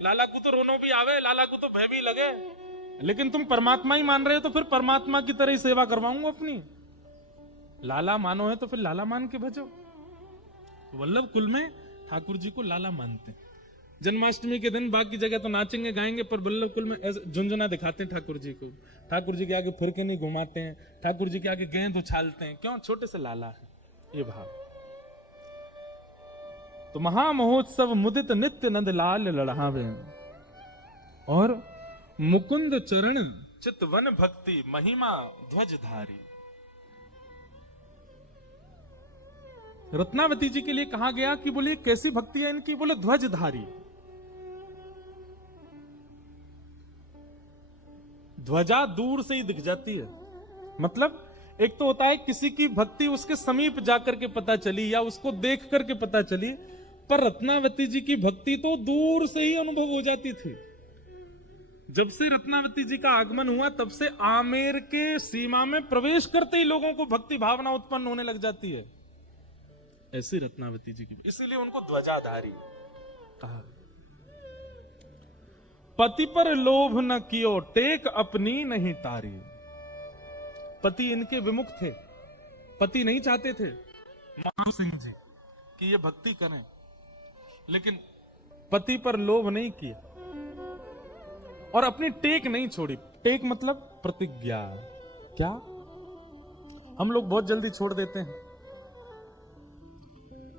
लाला को तो रोनो भी आवे, लाला को तो भय भी लगे। लेकिन तुम परमात्मा ही मान रहे हो तो फिर परमात्मा की तरह ही सेवा करवाऊंगा अपनी। लाला मानो है तो फिर लाला मान के भजो। वल्लभ कुल में ठाकुर जी को लाला मानते हैं। जन्माष्टमी के दिन बाकी जगह तो नाचेंगे गाएंगे, पर वल्लभ कुल में झुंझुना दिखाते हैं ठाकुर जी को। ठाकुर जी के आगे फिरके नहीं घुमाते हैं, ठाकुर जी के आगे गेंद उछालते हैं। क्यों? छोटे से लाला है, ये भाव। तो महामहोत्सव मुदित नित्य नंद लाल लढ़ावे, और मुकुंद चरण चितवन भक्ति महिमा ध्वजधारी। रत्नावती जी के लिए कहा गया कि बोले कैसी भक्ति है इनकी? बोले ध्वजधारी। ध्वजा दूर से ही दिख जाती है। मतलब एक तो होता है किसी की भक्ति उसके समीप जाकर के पता चली या उसको देख करके पता चली, पर रत्नावती जी की भक्ति तो दूर से ही अनुभव हो जाती थी। जब से रत्नावती जी का आगमन हुआ तब से आमेर के सीमा में प्रवेश करते ही लोगों को भक्ति भावना उत्पन्न होने लग जाती है। ऐसी रत्नावती जी की, इसीलिए उनको ध्वजाधारी कहा। पति पर लोभ न कियो, टेक अपनी नहीं तारी। पति इनके विमुख थे, पति नहीं चाहते थे माधव सिंह जी कि ये भक्ति करें, लेकिन पति पर लोभ नहीं किया और अपनी टेक नहीं छोड़ी। टेक मतलब प्रतिज्ञा। क्या हम लोग बहुत जल्दी छोड़ देते हैं।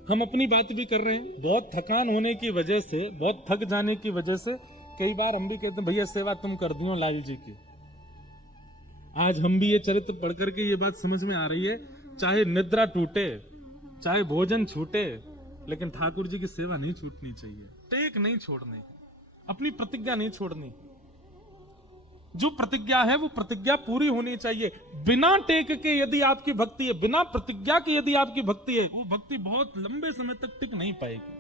हम अपनी बात भी कर रहे हैं, बहुत थकान होने की वजह से, बहुत थक जाने की वजह से कई बार हम भी कहते हैं भैया सेवा तुम कर दियो लाल जी की। आज हम भी ये चरित्र पढ़ करके ये बात समझ में आ रही है, चाहे निद्रा टूटे, चाहे भोजन छूटे, लेकिन ठाकुर जी की सेवा नहीं छूटनी चाहिए। टेक नहीं छोड़नी, अपनी प्रतिज्ञा नहीं छोड़नी। जो प्रतिज्ञा है वो प्रतिज्ञा पूरी होनी चाहिए। बिना टेक के यदि आपकी भक्ति है, बिना प्रतिज्ञा के यदि आपकी भक्ति है, वो भक्ति बहुत लंबे समय तक टिक नहीं पाएगी।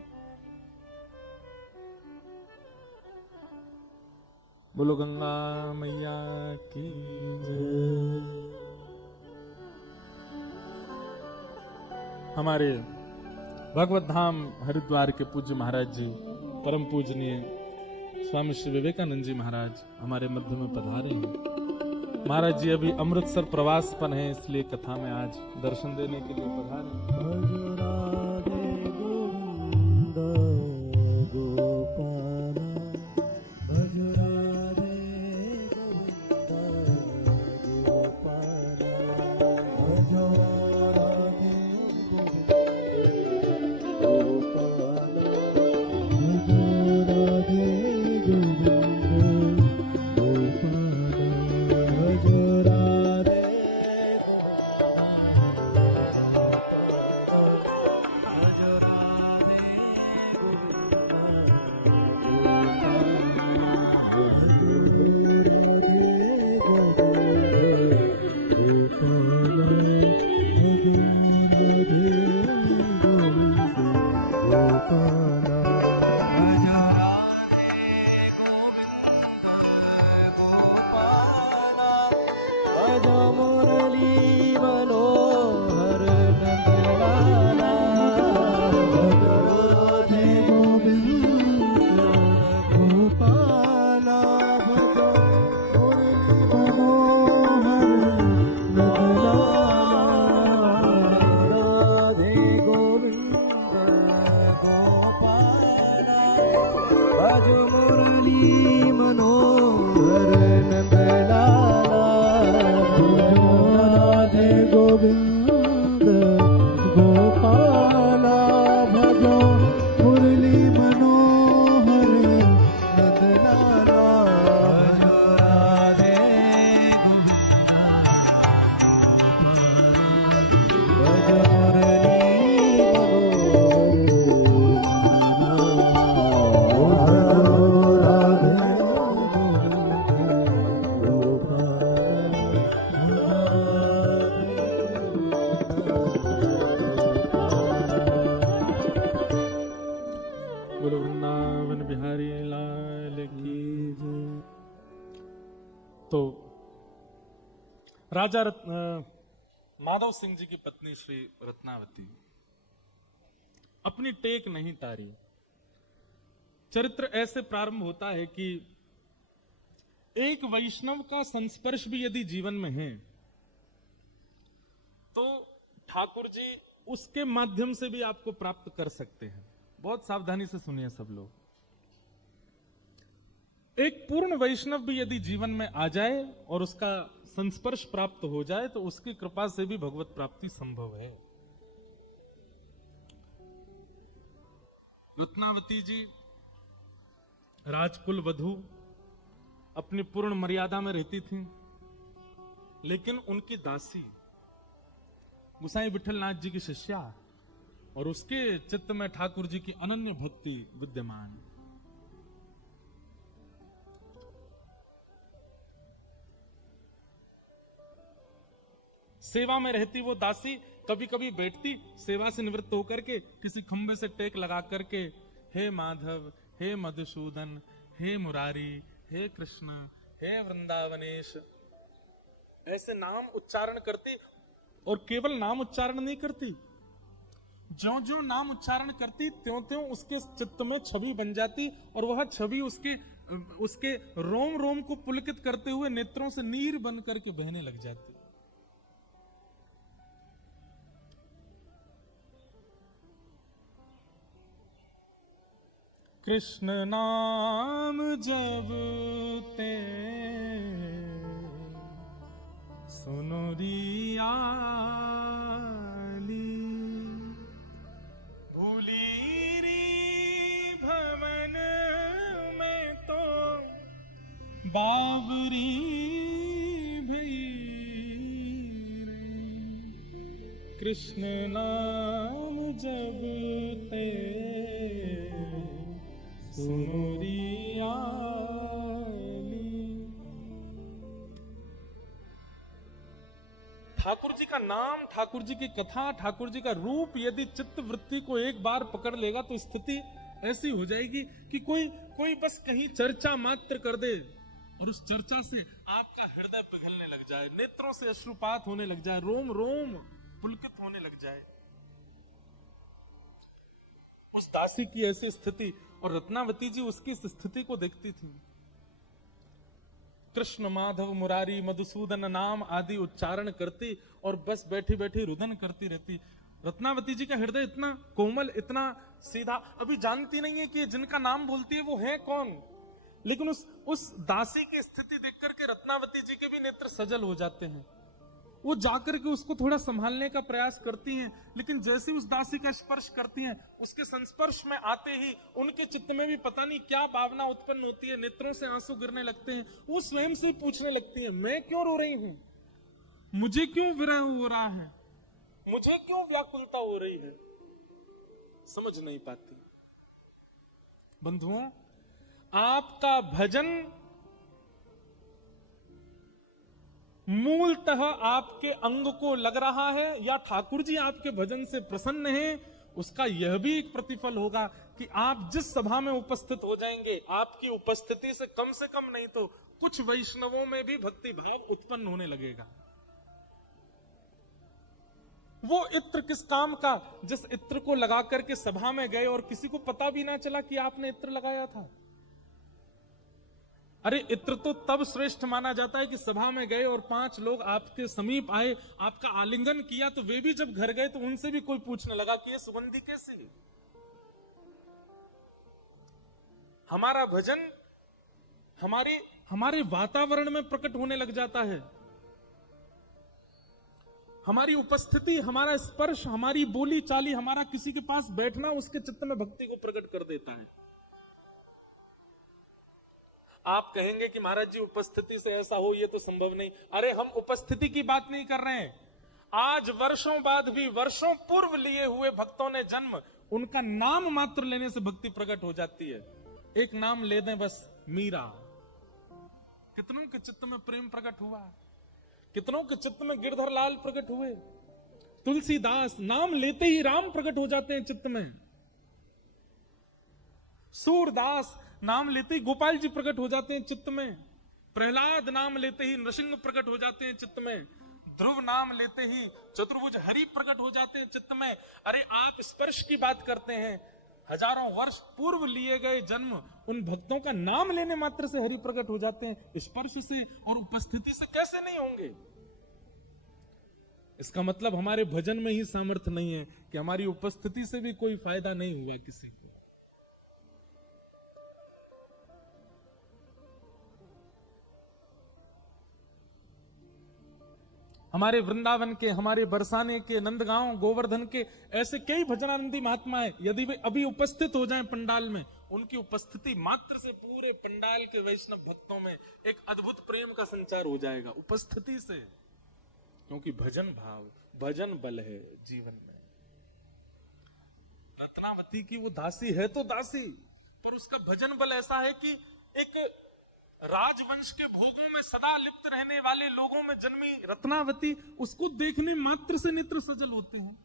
बोलो गंगा मैया की जय। हमारे भगवत धाम हरिद्वार के पूज्य महाराज जी, परम पूजनीय स्वामी श्री विवेकानंद जी महाराज हमारे मध्य में पधारे हैं। महाराज जी अभी अमृतसर प्रवास पर हैं, इसलिए कथा में आज दर्शन देने के लिए पधारे। तो राजा माधव सिंह जी की पत्नी श्री रत्नावती अपनी टेक नहीं तारी। चरित्र ऐसे प्रारंभ होता है कि एक वैष्णव का संस्पर्श भी यदि जीवन में है तो ठाकुर जी उसके माध्यम से भी आपको प्राप्त कर सकते हैं। बहुत सावधानी से सुनिए सब लोग। एक पूर्ण वैष्णव भी यदि जीवन में आ जाए और उसका संस्पर्श प्राप्त हो जाए तो उसकी कृपा से भी भगवत प्राप्ति संभव है। रत्नावती जी राजकुल वधू अपनी पूर्ण मर्यादा में रहती थी, लेकिन उनकी दासी गुसाई विठलनाथ जी की शिष्या और उसके चित्त में ठाकुर जी की अनन्य भक्ति विद्यमान। सेवा में रहती वो दासी कभी कभी बैठती सेवा से निवृत्त होकर के किसी खंबे से टेक लगा करके, हे माधव, हे मधुसूदन, हे मुरारी, हे कृष्ण, हे वृंदावनेश, ऐसे नाम उच्चारण करती। और केवल नाम उच्चारण नहीं करती, जो जो नाम उच्चारण करती त्यों त्यों उसके चित्त में छवि बन जाती और वह छवि उसके उसके रोम रोम को पुलकित करते हुए नेत्रों से नीर बन करके बहने लग जाती। कृष्ण नाम जपते सुनो रियाली, भूली री भवन में तो बाबरी भई रे। कृष्ण नाम जपते सुनो रियाली। ठाकुर जी का नाम, ठाकुर जी की कथा, ठाकुर जी का रूप यदि चित्त वृत्ति को एक बार पकड़ लेगा तो स्थिति ऐसी हो जाएगी कि कोई बस कहीं चर्चा मात्र कर दे और उस चर्चा से आपका हृदय पिघलने लग जाए, नेत्रों से अश्रुपात होने लग जाए, रोम रोम पुलकित होने लग जाए। उस दासी की ऐसी स्थिति, और रत्नावती जी उसकी इस स्थिति को देखती थी। कृष्ण माधव मुरारी मधुसूदन नाम आदि उच्चारण करती और बस बैठी बैठी रुदन करती रहती। रत्नावती जी का हृदय इतना कोमल, इतना सीधा, अभी जानती नहीं है कि जिनका नाम बोलती है वो है कौन, लेकिन उस दासी की स्थिति देख करके रत्नावती जी के भी नेत्र सजल हो जाते हैं। वो जाकर के उसको थोड़ा संभालने का प्रयास करती हैं, लेकिन जैसे उस दासी का स्पर्श करती हैं, उसके संस्पर्श में आते ही उनके चित्त में भी पता नहीं क्या भावना उत्पन्न होती है, नेत्रों से आंसू गिरने लगते हैं। वो स्वयं से पूछने लगती हैं, मैं क्यों रो रही हूं, मुझे क्यों विरह हो रहा है, मुझे क्यों व्याकुलता हो रही है, समझ नहीं पाती। बंधुओं, आपका भजन मूलतः आपके अंग को लग रहा है या ठाकुर जी आपके भजन से प्रसन्न हैं, उसका यह भी एक प्रतिफल होगा कि आप जिस सभा में उपस्थित हो जाएंगे, आपकी उपस्थिति से कम नहीं तो कुछ वैष्णवों में भी भक्ति भाव उत्पन्न होने लगेगा। वो इत्र किस काम का, जिस इत्र को लगा करके सभा में गए और किसी को पता भी ना चला कि आपने इत्र लगाया था। अरे इत्र तो तब श्रेष्ठ माना जाता है कि सभा में गए और 5 लोग आपके समीप आए, आपका आलिंगन किया, तो वे भी जब घर गए तो उनसे भी कोई पूछने लगा कि ये सुगंधी कैसी। हमारा भजन हमारे वातावरण में प्रकट होने लग जाता है। हमारी उपस्थिति, हमारा स्पर्श, हमारी बोली चाली, हमारा किसी के पास बैठना उसके चित्त में भक्ति को प्रकट कर देता है। आप कहेंगे कि महाराज जी उपस्थिति से ऐसा हो, ये तो संभव नहीं। अरे हम उपस्थिति की बात नहीं कर रहे हैं, आज वर्षों बाद भी, वर्षों पूर्व लिए हुए भक्तों ने जन्म, उनका नाम मात्र लेने से भक्ति प्रकट हो जाती है। एक नाम ले दें बस, मीरा, कितनों के चित्त में प्रेम प्रकट हुआ, कितनों के चित्त में गिरधर लाल प्रकट हुए, तुलसीदास, नाम लेते ही राम प्रकट हो जाते हैं चित्त में, सूरदास नाम लेते ही गोपाल जी प्रकट हो जाते हैं चित्त में, प्रहलाद नाम लेते ही नृसिंह प्रकट हो जाते हैं चित्त में, ध्रुव नाम लेते ही चतुर्भुज हरि प्रकट हो जाते हैं चित्त में। अरे आप स्पर्श की बात करते हैं, हजारों वर्ष पूर्व लिए गए जन्म, उन भक्तों का नाम लेने मात्र से हरि प्रकट हो जाते हैं, स्पर्श से और उपस्थिति से कैसे नहीं होंगे। इसका मतलब हमारे भजन में ही सामर्थ्य नहीं है कि हमारी उपस्थिति से भी कोई फायदा नहीं हुआ किसी को। हमारे वृंदावन के, हमारे बरसाने के, नंदगांव, गोवर्धन के ऐसे कई भजनानंदी महात्मा है, यदि वे अभी उपस्थित हो जाएं पंडाल में, उनकी उपस्थिति मात्र से पूरे पंडाल के वैष्णव भक्तों में एक अद्भुत प्रेम का संचार हो जाएगा, उपस्थिति से। क्योंकि भजन भाव, भजन बल है जीवन में। रत्नावती की वो दासी है तो दासी, पर उसका भजन बल ऐसा है कि एक राजवंश के भोगों में सदा लिप्त रहने वाले लोगों में जन्मी रत्नावती, उसको देखने मात्र से नेत्र सजल होते हैं।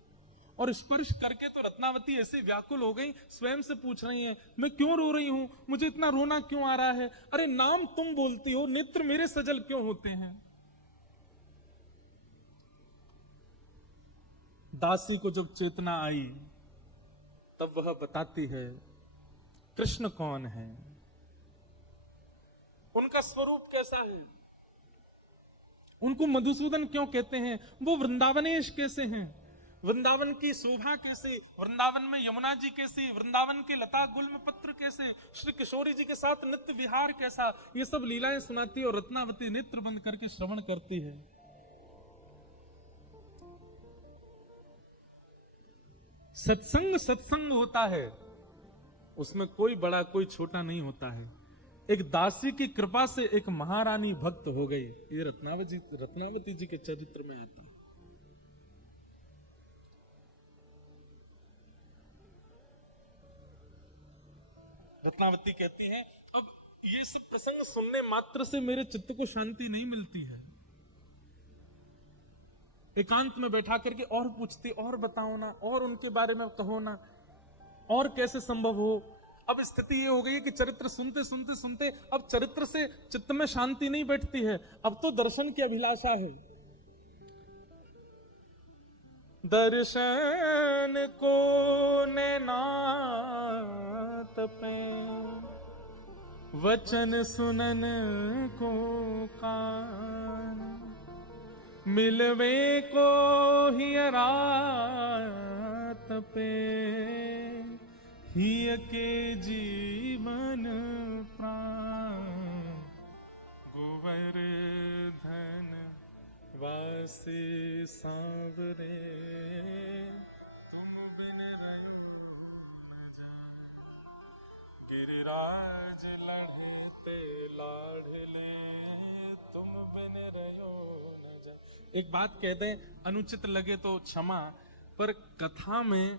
और स्पर्श करके तो रत्नावती ऐसे व्याकुल हो गई, स्वयं से पूछ रही हैं, मैं क्यों रो रही हूं, मुझे इतना रोना क्यों आ रहा है। अरे नाम तुम बोलती हो, नेत्र मेरे सजल क्यों होते हैं। दासी को जब चेतना आई तब वह बताती है कृष्ण कौन है। उनका स्वरूप कैसा है, उनको मधुसूदन क्यों कहते हैं, वो वृंदावनेश कैसे हैं, वृंदावन की शोभा कैसे, वृंदावन में यमुना जी कैसी, वृंदावन के लता गुल्म पत्र कैसे, श्री किशोरी जी के साथ नित्य विहार कैसा, ये सब लीलाएं सुनाती है और रत्नावती नेत्र बंद करके श्रवण करती है। सत्संग सत्संग होता है, उसमें कोई बड़ा कोई छोटा नहीं होता है। एक दासी की कृपा से एक महारानी भक्त हो गई, ये रत्नावती जी के चरित्र में आता है। रत्नावती कहती हैं, अब ये सब प्रसंग सुनने मात्र से मेरे चित्त को शांति नहीं मिलती है, एकांत में बैठा करके और पूछती, और बताओ ना, और उनके बारे में कहो ना, और कैसे संभव हो। अब स्थिति ये हो गई है कि चरित्र सुनते सुनते सुनते अब चरित्र से चित्त में शांति नहीं बैठती है, अब तो दर्शन की अभिलाषा है। दर्शन को नैनात पे, वचन सुनन को कान, मिलवे को ही रात पे, हिय के जीवन प्राण, गोवर्धन वासी सांवरे, तुम बिन रयो न जाए, गिरिराज लढ़ते लाढ़ले, तुम बिन रयो न जाए। एक बात कह दें, अनुचित लगे तो क्षमा, पर कथा में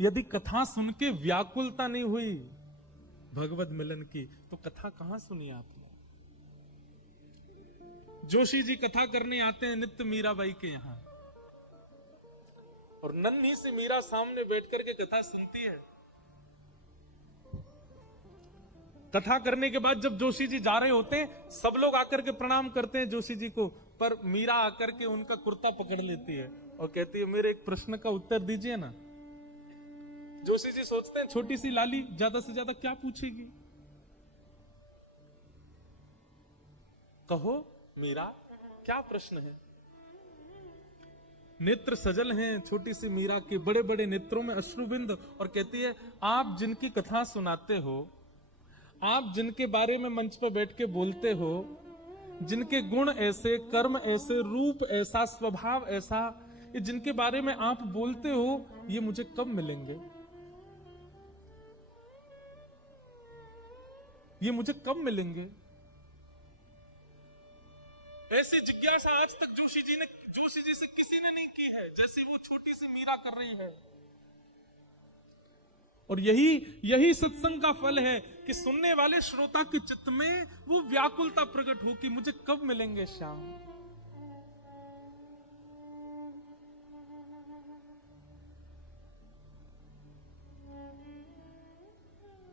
यदि कथा सुन के व्याकुलता नहीं हुई भगवत मिलन की, तो कथा कहां सुनी आपने। जोशी जी कथा करने आते हैं नित्य मीराबाई के यहां, और नन्ही सी मीरा सामने बैठ करके कथा सुनती है। कथा करने के बाद जब जोशी जी जा रहे होते हैं, सब लोग आकर के प्रणाम करते हैं जोशी जी को, पर मीरा आकर के उनका कुर्ता पकड़ लेती है और कहती है, मेरे एक प्रश्न का उत्तर दीजिए ना। जोशी जी सोचते हैं, छोटी सी लाली ज्यादा से ज्यादा क्या पूछेगी, कहो मीरा क्या प्रश्न है। नेत्र सजल हैं छोटी सी मीरा के, बड़े बड़े नेत्रों में अश्रुबिंद, और कहती है, आप जिनकी कथा सुनाते हो, आप जिनके बारे में मंच पर बैठ के बोलते हो, जिनके गुण ऐसे, कर्म ऐसे, रूप ऐसा, स्वभाव ऐसा, ये जिनके बारे में आप बोलते हो, ये मुझे कब मिलेंगे, ये मुझे कब मिलेंगे। ऐसी जिज्ञासा आज तक जोशी जी से किसी ने नहीं की है, जैसी वो छोटी सी मीरा कर रही है। और यही सत्संग का फल है कि सुनने वाले श्रोता के चित्त में वो व्याकुलता प्रकट हो कि मुझे कब मिलेंगे श्याम।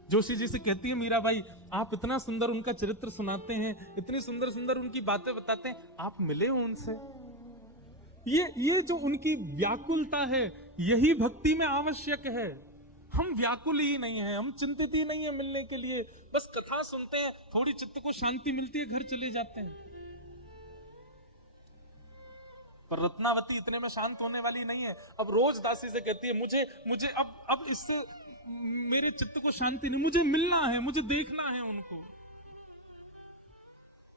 जोशी जी से कहती है मीराबाई, आप इतना सुंदर उनका चरित्र सुनाते हैं, इतनी सुंदर सुंदर उनकी बातें बताते हैं, आप मिले हो उनसे। ये जो उनकी व्याकुलता है, यही भक्ति में आवश्यक है। हम व्याकुल ही नहीं है, हम चिंतित ही नहीं है मिलने के लिए, बस कथा सुनते हैं, थोड़ी चित्त को शांति मिलती है, घर चले जाते हैं। पर रत्नावती इतने में शांत होने वाली नहीं है। अब रोज दासी से कहती है, मुझे अब इससे मेरे चित्त को शांति नहीं, मुझे मिलना है, मुझे देखना है उनको,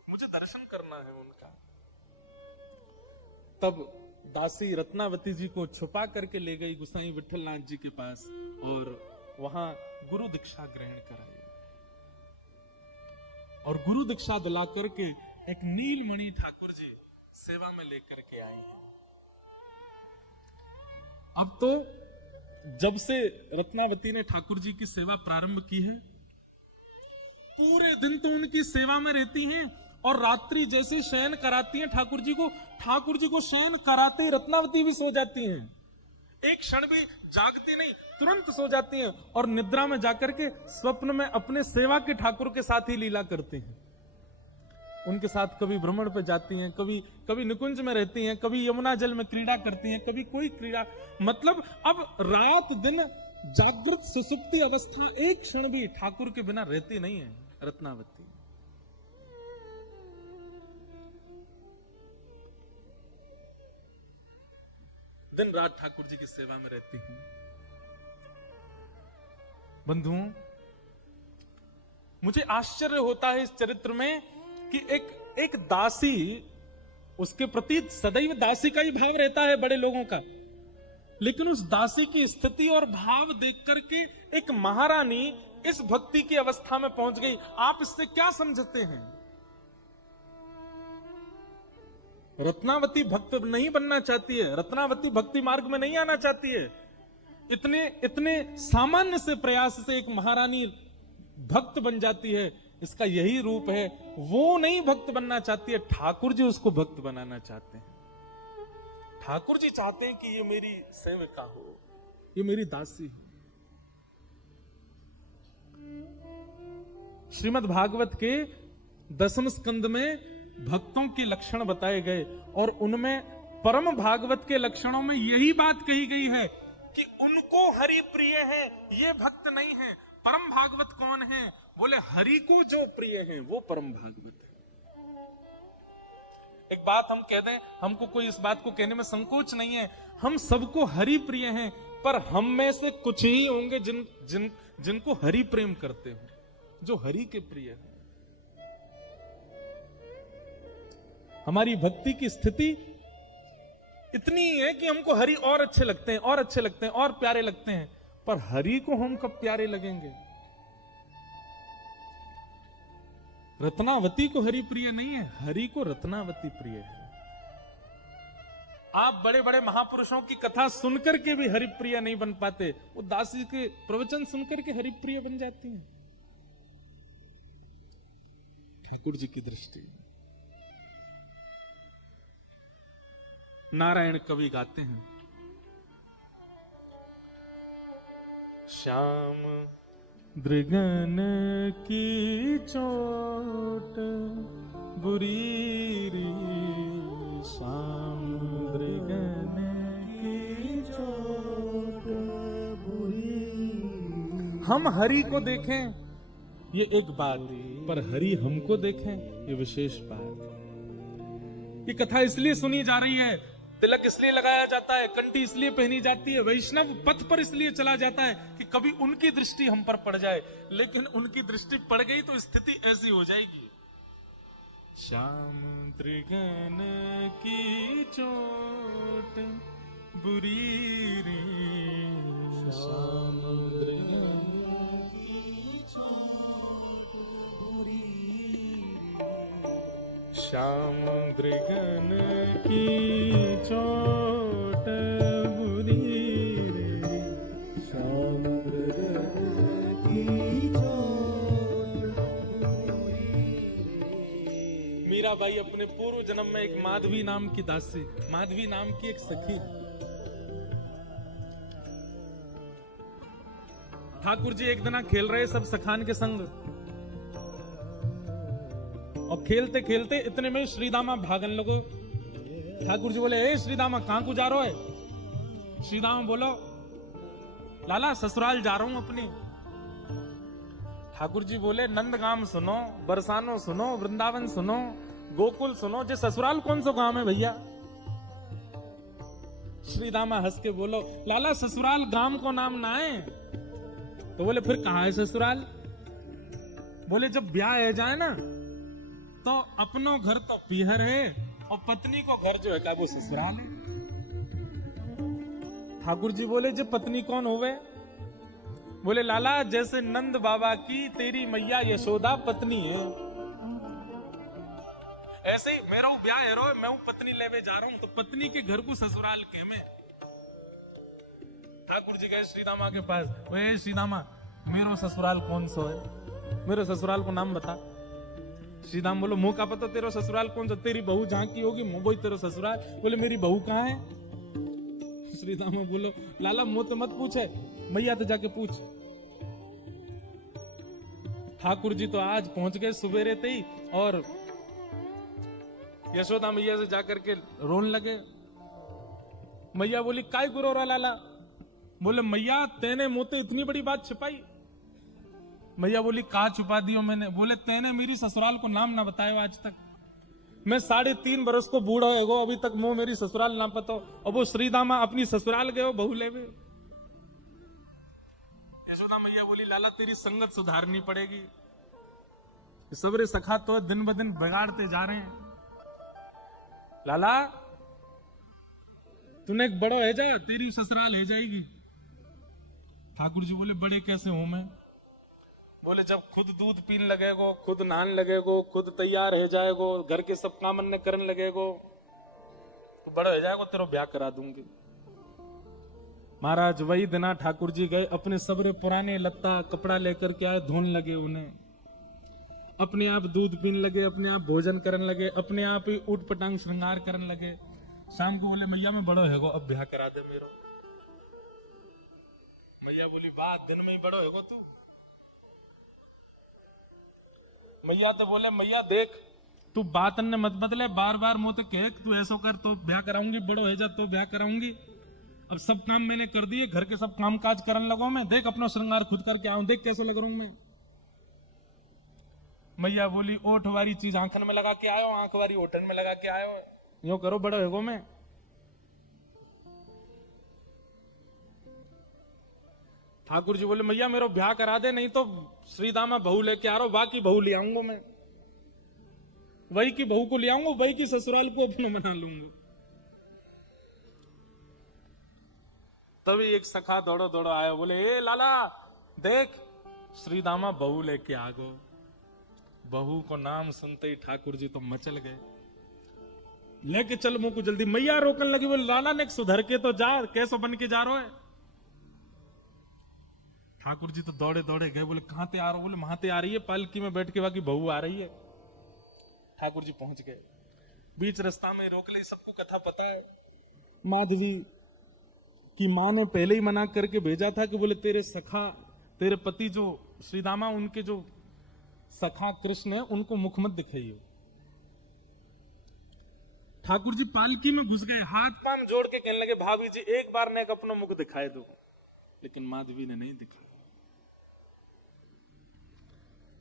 मुझे दर्शन करना है उनका। तब दासी रत्नावती जी को छुपा करके ले गई गुसाई विठलनाथ जी के पास और वहां गुरु दीक्षा ग्रहण कराई, और गुरु दीक्षा दिला करके एक नीलमणि ठाकुर जी सेवा में लेकर के आई हैं। अब तो जब से रत्नावती ने ठाकुर जी की सेवा प्रारंभ की है, पूरे दिन तो उनकी सेवा में रहती हैं, और रात्रि जैसे शयन कराती हैं ठाकुर जी को शयन कराते ही रत्नावती भी सो जाती हैं। एक क्षण भी जागती नहीं, तुरंत सो जाती हैं, और निद्रा में जाकर के स्वप्न में अपने सेवा के ठाकुर के साथ ही लीला करती हैं। उनके साथ कभी भ्रमण पे जाती हैं, कभी निकुंज में रहती हैं, कभी यमुना जल में क्रीड़ा करती हैं, कभी कोई क्रीड़ा, मतलब अब रात दिन जागृत सुसुप्ति अवस्था एक क्षण भी ठाकुर के बिना रहती नहीं है रत्नावती। दिन रात ठाकुर जी की सेवा में रहती हैं। बंधुओं, मुझे आश्चर्य होता है इस चरित्र में कि एक दासी, उसके प्रति सदैव दासी का ही भाव रहता है बड़े लोगों का, लेकिन उस दासी की स्थिति और भाव देख करके एक महारानी इस भक्ति की अवस्था में पहुंच गई। आप इससे क्या समझते हैं? रत्नावती भक्त नहीं बनना चाहती है, रत्नावती भक्ति मार्ग में नहीं आना चाहती है। इतने सामान्य से प्रयास से एक महारानी भक्त बन जाती है। इसका यही रूप है। वो नहीं भक्त बनना चाहती है, ठाकुर जी उसको भक्त बनाना चाहते हैं। ठाकुर जी चाहते हैं कि ये मेरी सेविका हो, ये मेरी दासी हो। श्रीमद् भागवत के 10वें स्कंद में भक्तों के लक्षण बताए गए और उनमें परम भागवत के लक्षणों में यही बात कही गई है कि उनको हरि प्रिय है, ये भक्त नहीं है। परम भागवत कौन है? बोले हरि को जो प्रिय है वो परम भागवत है। एक बात हम कह दें, हमको कोई इस बात को कहने में संकोच नहीं है, हम सबको हरि प्रिय हैं, पर हम में से कुछ ही होंगे जिनको हरि प्रेम करते हो, जो हरि के प्रिय है। हमारी भक्ति की स्थिति इतनी है कि हमको हरि और अच्छे लगते हैं, और अच्छे लगते हैं, और प्यारे लगते हैं, पर हरि को हम कब प्यारे लगेंगे? रत्नावती को हरि प्रिय नहीं है, हरि को रत्नावती प्रिय है। आप बड़े बड़े महापुरुषों की कथा सुनकर के भी हरि प्रिय नहीं बन पाते, वो दासी के प्रवचन सुनकर के हरि प्रिय बन जाती हैं। ठाकुर जी की दृष्टि। नारायण कवि गाते हैं, श्याम दृगन की चोट बुरी री, श्याम दृगन की चोट बुरी। हम हरि को देखें ये एक बात, पर हरि हमको देखें ये विशेष बात। ये कथा इसलिए सुनी जा रही है, तिलक इसलिए लगाया जाता है, कंठी इसलिए पहनी जाती है, वैष्णव पथ पर इसलिए चला जाता है कि कभी उनकी दृष्टि हम पर पड़ जाए। लेकिन उनकी दृष्टि पड़ गई तो स्थिति ऐसी हो जाएगी। श्याम दृगन की चोट बुरी रे, श्याम दृगन की चोट बुरी, श्याम दृगन की चोट बुरी रे, श्याम दृगन की चोट बुरी रे। मीराबाई अपने पूर्व जन्म में एक माधवी नाम की दासी, माधवी नाम की एक सखी, ठाकुर जी एक दिन खेल रहे सब सखान के संग, और खेलते खेलते इतने में श्रीदामा भागन लगो। ठाकुर जी बोले, ए श्रीदामा कहां को जा रहा है? श्रीदामा बोलो, लाला ससुराल जा रहा हूं अपनी। ठाकुर जी बोले, नंदगाम सुनो, बरसानो सुनो, वृंदावन सुनो, गोकुल सुनो, जे ससुराल कौन सा गांव है भैया? श्रीदामा हंस के बोलो, लाला ससुराल गांव को नाम ना है। तो बोले, फिर कहां है ससुराल? बोले, जब ब्याह है जाए ना तो अपनो घर तो पीहर है और पत्नी को घर जो है वो ससुराल है। ठाकुर जी बोले, जब पत्नी कौन होवे? बोले, लाला जैसे नंद बाबा की तेरी मैया यशोदा पत्नी है, ऐसे ही मेरा ब्याह है रो, मैं पत्नी लेवे जा रहा हूं, तो पत्नी के घर को ससुराल के में। ठाकुर जी गए श्रीदामा के पास, वे श्रीदामा मेरो ससुराल कौन सो है? मेरे ससुराल को नाम बता। श्रीदाम बोलो, मुंह का पता तेरा ससुराल कौन सा? तेरी बहू जहां की होगी वो तेरा ससुराल। बोले, मेरी बहू कहां है? श्रीदाम बोलो, लाला मुंह तो मत पूछे, मैया तो जाके पूछ। ठाकुर जी तो आज पहुंच गए सुबेरे ते ही, और यशोदा मैया से जाकर के रोन लगे। मैया बोली, काय गुरो रा लाला? बोले, मैया तेने मुंह ते इतनी बड़ी बात छिपाई। मैया बोली, कहा छुपा दियो मैंने? बोले, तेने मेरी ससुराल को नाम ना बताया आज तक। मैं 3.5 बरस को बूढ़ा हो अभी तक मुंह मेरी ससुराल ना पतो, और वो श्रीदामा अपनी ससुराल गए बहु लेवे। यशोदा मैया बोली लाला तेरी संगत सुधारनी पड़ेगी, सबरे सखा तो दिन ब दिन बिगाड़ते जा रहे हैं। लाला तूने एक बड़ो है जा, तेरी ससुराल है जाएगी। ठाकुर जी बोले बड़े कैसे हूं मैं? बोले जब खुद दूध पीने लगेगो, खुद नहाने लगेगो, खुद तैयार हो जाएगो, घर के सब काम अन्य करने लगेगो तो बड़ा हो जाएगो, तेरा ब्याह करा दूंगी। महाराज वही दिना ठाकुर जी गए, अपने सबरे पुराने लत्ता कपड़ा लेकर के आए, धोने लगे उन्हें, अपने आप दूध पीने लगे, अपने आप भोजन करने लगे, अपने आप ही उठ पटांग श्रृंगार करने लगे। शाम को बोले मैया मैं बड़ो हैगो, अब ब्याह करा दे मेरो। मैया बोली वाह दिन में ही बड़ो हैगो तू। मैया तो बोले मैया देख तू बात ने मत बदले, बार बार मुंह तो कह तू ऐसा कर तो ब्याह कराऊंगी, बड़ो है जा तो ब्याह कराऊंगी। अब सब काम मैंने कर दिए, घर के सब काम काज करने लगो, मैं देख अपना श्रृंगार खुद करके आऊं, देख कैसे लग रहा हूं मैं। मैया बोली ओठ वाली चीज आंखन में लगा के आयो, आंख वाली ओठन में लगा के आयो, यो करो बड़ो हैगो मैं। ठाकुर जी बोले मैया मेरा ब्याह करा दे, नहीं तो श्रीदामा बहू लेके आ रहा हूं, बाकी बहू ले आऊंगा मैं, वही की बहू को ले आऊंगा, वही की ससुराल को अपना बना लूंगा। तभी एक सखा दौड़ो दौड़ो आया, बोले ए लाला देख श्रीदामा बहू लेके आ गो। बहू को नाम सुनते ही ठाकुर जी तो मचल गए, लेके चल मुंह को जल्दी। मैया रोकने लगी, बोले लाला ने सुधर के तो जा, कैसे बन के जा रहा है। ठाकुर जी तो दौड़े दौड़े गए, बोले कहां ते आ रहा हो? बोले वहां ते आ रही है पालकी में बैठ के, बाकी बहू आ रही है। ठाकुर जी पहुंच गए, बीच रास्ता में रोक ले, सबको कथा पता है। माधवी की मां ने पहले ही मना करके भेजा था कि बोले तेरे सखा तेरे पति जो श्रीदामा उनके जो सखा कृष्ण है उनको मुख मत दिखाइयो। ठाकुर जी पालकी में घुस गए, हाथ पांव जोड़ के कहने लगे भाभी जी एक बार ने अपना मुख दिखाए दो, लेकिन माधवी ने नहीं दिखाया।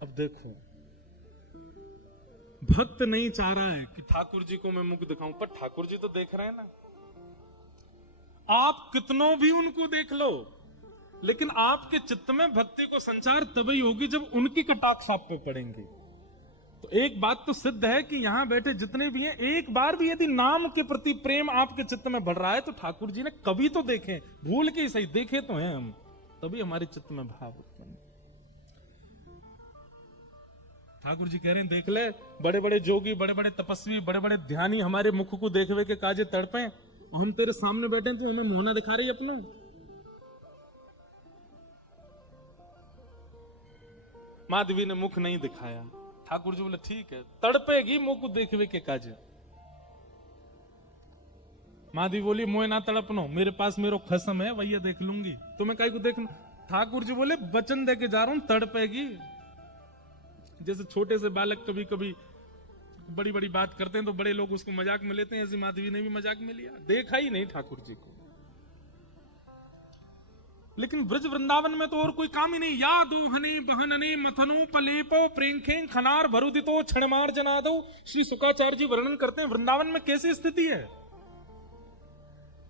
अब देखो भक्त नहीं चाह रहा है कि ठाकुर जी को मैं मुख दिखाऊं, पर ठाकुर जी तो देख रहे हैं ना। आप कितनों भी उनको देख लो, लेकिन आपके चित्त में भक्ति को संचार तभी होगी जब उनकी कटाक्ष आप पे पड़ेंगे। तो एक बात तो सिद्ध है कि यहां बैठे जितने भी हैं, एक बार भी यदि नाम के प्रति प्रेम आपके चित्त में बढ़ रहा है तो ठाकुर जी ने कभी तो देखे, भूल के ही सही देखे तो हैं हम, तभी हमारे चित्त में भाव उत्पन्न। ठाकुर जी कह रहे हैं देख ले, बड़े बड़े जोगी, बड़े बड़े तपस्वी, बड़े बड़े ध्यानी हमारे मुख को देखवे के काजे तड़पे, और हम तेरे सामने बैठे तो हमें मोहना दिखा रही है अपना। माधवी ने मुख नहीं दिखाया। ठाकुर जी बोले ठीक है, तड़पेगी मुंह को देखवे के काजे। माधवी बोली मोए ना तड़पनो, मेरे पास मेरो खसम है, वही देख लूंगी, तुम्हें काई को देख। ठाकुर जी बोले वचन दे के जा रहा हूं, तड़पेगी। जैसे छोटे से बालक कभी कभी बड़ी बड़ी बात करते हैं तो बड़े लोग उसको मजाक में लेते हैं, ऐसे माधवी ने भी मजाक में लिया, देखा ही नहीं ठाकुर जी को। लेकिन ब्रज वृंदावन में तो और कोई काम ही नहीं। या दोहने बहनने मथनो पलेपो प्रेंखे खनार भरुदितो क्षणमार जनादो। श्री शुकाचार्य जी वर्णन करते हैं वृंदावन में कैसी स्थिति है।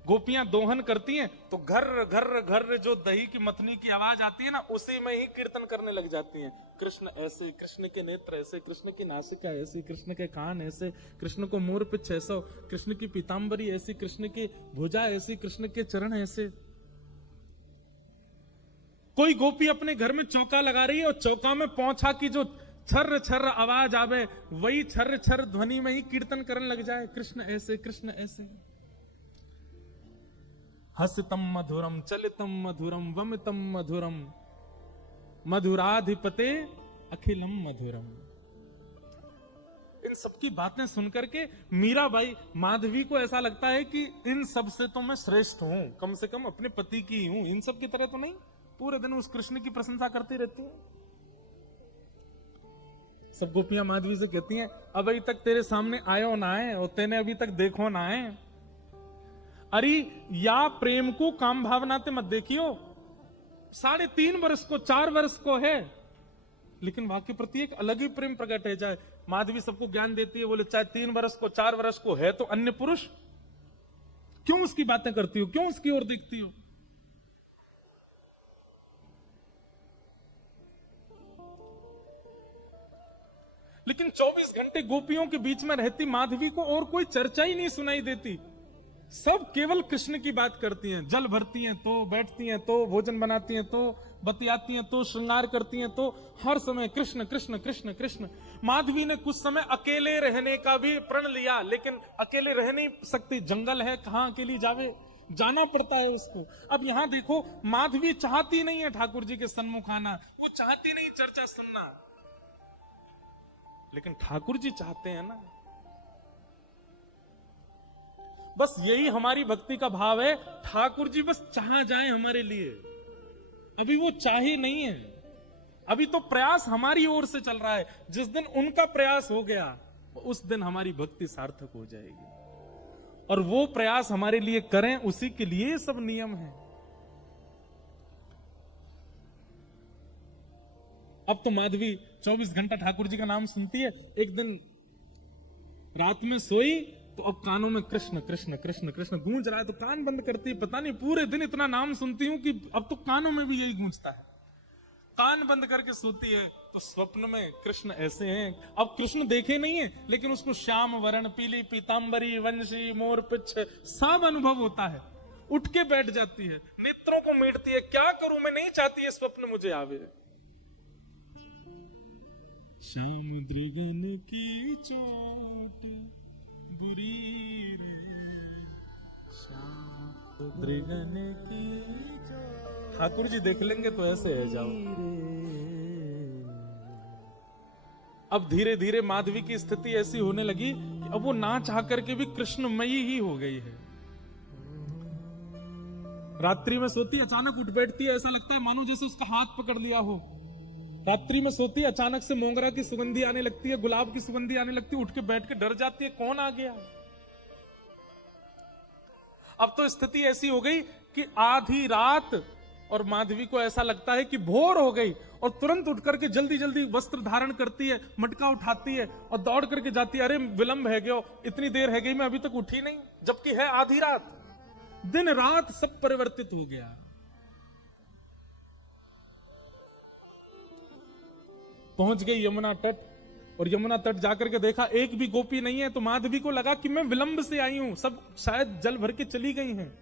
गोपियां दोहन करती हैं तो घर घर घर जो दही की मथनी की आवाज आती है ना, उसी में ही कीर्तन करने लग जाती हैं। कृष्ण ऐसे, कृष्ण के नेत्र ऐसे, कृष्ण की नासिका ऐसी, कृष्ण के कान ऐसे, कृष्ण को मोर पिछ ऐसा, कृष्ण की पीतांबरी ऐसी, कृष्ण की भुजा ऐसी, कृष्ण के चरण ऐसे। कोई गोपी अपने घर में चौका लगा रही है और चौका में पौंछा की जो छर्र छर्र आवाज आवे, वही छर्र छर्र ध्वनि में ही कीर्तन करने लग जाए, कृष्ण ऐसे, कृष्ण ऐसे। हसितम मधुरम चलितम मधुरम वमितम मधुरम मधुराधिपते अखिलम मधुरम। इन सबकी बातें सुनकर के मीराबाई माधवी को ऐसा लगता है कि इन सब से तो मैं श्रेष्ठ हूं, कम से कम अपने पति की हूं, इन सब की तरह तो नहीं। पूरे दिन उस कृष्ण की प्रशंसा करती रहती है। सब गोपियां माधवी से कहती हैं अभी तक तेरे सामने आयो ना है और तेने अभी तक देखो ना है। अरे या प्रेम को काम भावना ते मत देखियो, 3.5 वर्ष को 4 वर्ष को है, लेकिन वाक्य प्रति एक अलग ही प्रेम प्रकट है जाए। माधवी सबको ज्ञान देती है, बोले चाहे 3 वर्ष को 4 वर्ष को है तो अन्य पुरुष, क्यों उसकी बातें करती हो, क्यों उसकी ओर देखती हो? लेकिन 24 घंटे गोपियों के बीच में रहती माधवी को और कोई चर्चा ही नहीं सुनाई देती। सब केवल कृष्ण की बात करती हैं। जल भरती हैं तो, बैठती हैं तो, भोजन बनाती हैं तो, बतियाती हैं तो, श्रृंगार करती हैं तो, हर समय कृष्ण कृष्ण कृष्ण कृष्ण। माधवी ने कुछ समय अकेले रहने का भी प्रण लिया, लेकिन अकेले रह नहीं सकती, जंगल है, कहां अकेली जावे, जाना पड़ता है उसको। अब यहां देखो, माधवी चाहती नहीं है ठाकुर जी के सन्मुख आना, वो चाहती नहीं चर्चा सुनना, लेकिन ठाकुर जी चाहते हैं ना। बस यही हमारी भक्ति का भाव है, ठाकुर जी बस चाह जाए हमारे लिए। अभी वो चाहे नहीं है, अभी तो प्रयास हमारी ओर से चल रहा है। जिस दिन उनका प्रयास हो गया, उस दिन हमारी भक्ति सार्थक हो जाएगी। और वो प्रयास हमारे लिए करें, उसी के लिए सब नियम है। अब तो माधवी 24 घंटा ठाकुर जी का नाम सुनती है। एक दिन रात में सोई तो अब कानों में कृष्ण कृष्ण कृष्ण कृष्ण गूंज रहा है, तो कान बंद करती है। पता नहीं पूरे दिन इतना नाम सुनती हूं कि अब तो कानों में भी यही गूंजता है। कान बंद करके सोती है तो स्वप्न में कृष्ण ऐसे हैं। अब कृष्ण देखे नहीं है, लेकिन उसको श्याम वर्ण, पीली पीतांबरी, वंशी, मोर पिछ सब अनुभव होता है। उठ के बैठ जाती है, नेत्रों को मीटती है, क्या करूं मैं, नहीं चाहती है स्वप्न मुझे आवे। श्याम दृगन की चोट बुरी रे, श्याम दृगन की चोट। ठाकुर जी देख लेंगे तो ऐसे है जाओ। अब धीरे धीरे माधवी की स्थिति ऐसी होने लगी कि अब वो ना चाह करके भी कृष्णमयी ही हो गई है। रात्रि में सोती, अचानक उठ बैठती है, ऐसा लगता है मानो जैसे उसका हाथ पकड़ लिया हो। रात्रि में सोती, अचानक से मोगरा की सुगंधी आने लगती है, गुलाब की सुगंधी आने लगती है, उठ के बैठ के डर जाती है, कौन आ गया। अब तो स्थिति ऐसी हो गई कि आधी रात और माधवी को ऐसा लगता है कि भोर हो गई, और तुरंत उठ करके जल्दी जल्दी वस्त्र धारण करती है, मटका उठाती है और दौड़ करके जाती है। अरे विलंब है गया, इतनी देर है गई, मैं अभी तक उठी नहीं, जबकि है आधी रात। दिन रात सब परिवर्तित हो गया। पहुंच गई यमुना तट, और यमुना तट जाकर के देखा एक भी गोपी नहीं है। तो माधवी को लगा कि मैं विलंब से आई हूं, सब शायद जल भर के चली गई हैं।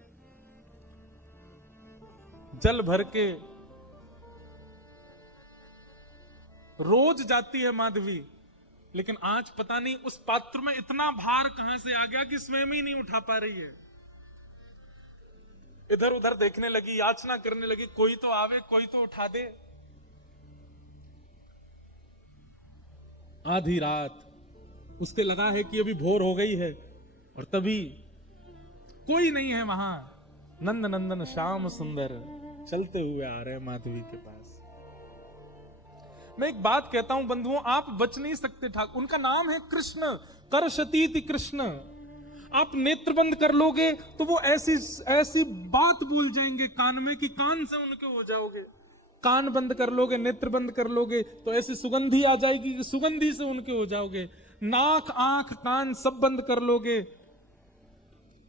जल भर के रोज जाती है माधवी, लेकिन आज पता नहीं उस पात्र में इतना भार कहां से आ गया कि स्वयं ही नहीं उठा पा रही है। इधर उधर देखने लगी, याचना करने लगी, कोई तो आवे, कोई तो उठा दे। आधी रात उसके लगा है कि अभी भोर हो गई है, और तभी कोई नहीं है वहां। नंद नंदन श्याम सुंदर चलते हुए आ रहे हैं माधवी के पास। मैं एक बात कहता हूं बंधुओं, आप बच नहीं सकते। ठाकुर, उनका नाम है कृष्ण, करशतीति कृष्ण। आप नेत्र बंद कर लोगे तो वो ऐसी ऐसी बात बोल जाएंगे कान में कि कान से उनके हो जाओगे। कान बंद कर लोगे, नेत्र बंद कर लोगे तो ऐसी सुगंधी आ जाएगी कि सुगंधी से उनके हो जाओगे। नाक, आंख, कान सब बंद कर लोगे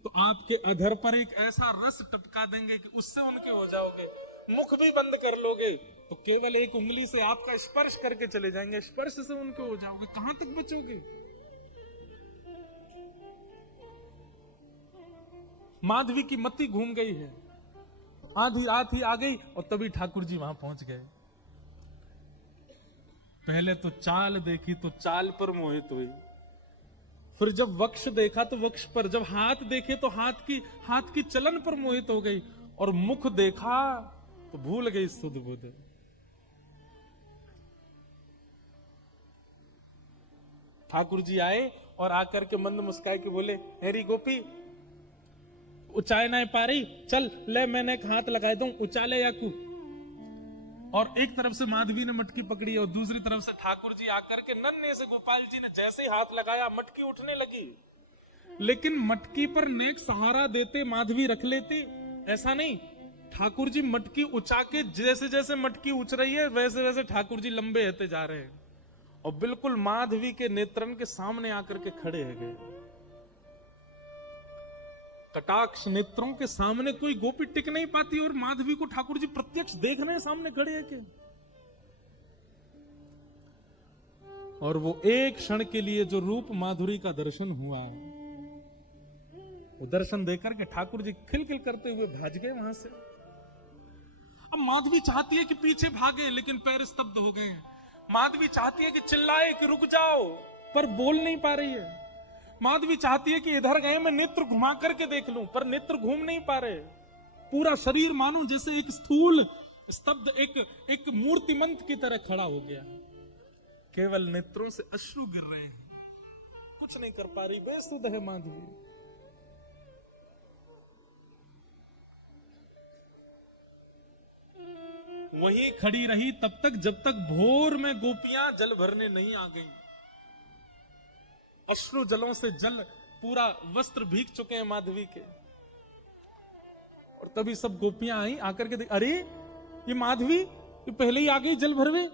तो आपके अधर पर एक ऐसा रस टपका देंगे कि उससे उनके हो जाओगे। मुख भी बंद कर लोगे तो केवल एक उंगली से आपका स्पर्श करके चले जाएंगे, स्पर्श से उनके हो जाओगे। कहां तक बचोगे। माधवी की मति घूम गई है। आधी रात ही आ गई और तभी ठाकुर जी वहां पहुंच गए। पहले तो चाल देखी तो चाल पर मोहित हुई, फिर जब वक्ष देखा तो वक्ष पर, जब हाथ देखे तो हाथ की चलन पर मोहित हो गई, और मुख देखा तो भूल गई सुध बुध। ठाकुर जी आए और आकर के मंद मुस्काए के बोले, हेरी गोपी उचाए ना पा रही, चल ले मैंने एक हाथ लगाए दूं, उचाले याकू। और एक तरफ से माधवी ने मटकी पकड़ी और दूसरी तरफ से ठाकुर जी आकर के नन्हे से गोपाल जी ने जैसे ही हाथ लगाया मटकी उठने लगी। लेकिन मटकी पर नेक सहारा देते माधवी रख लेती, ऐसा नहीं। ठाकुर जी मटकी उछा के, जैसे जैसे मटकी उछ रही है वैसे वैसे ठाकुर जी लंबे होते जा रहे हैं, और बिल्कुल माधवी के नेत्रन के सामने आकर के खड़े है गए। कटाक्ष नेत्रों के सामने कोई गोपी टिक नहीं पाती और माधवी को ठाकुर जी प्रत्यक्ष देख रहे हैं, सामने खड़े हैं क्या। और वो एक क्षण के लिए जो रूप माधुरी का दर्शन हुआ, वो दर्शन देकर के ठाकुर जी खिलखिल करते हुए भाग गए वहां से। अब माधवी चाहती है कि पीछे भागे, लेकिन पैर स्तब्ध हो गए हैं। माधवी चाहती है कि चिल्लाए कि रुक जाओ, पर बोल नहीं पा रही है। माधवी चाहती है कि इधर गए मैं नेत्र घुमा करके देख लूं, पर नेत्र घूम नहीं पा रहे। पूरा शरीर मानो जैसे एक स्थूल स्तब्ध एक मूर्तिमंत की तरह खड़ा हो गया। केवल नेत्रों से अश्रु गिर रहे हैं, कुछ नहीं कर पा रही, बेसुध है माधवी। वहीं खड़ी रही तब तक जब तक भोर में गोपियां जल भरने नहीं आ गईं। अश्रु जलों से जल पूरा वस्त्र भीग चुके हैं माधवी के। और तभी सब गोपियां आई, आकर के अरे ये माधवी ये पहले ही आ गई जल भरवे।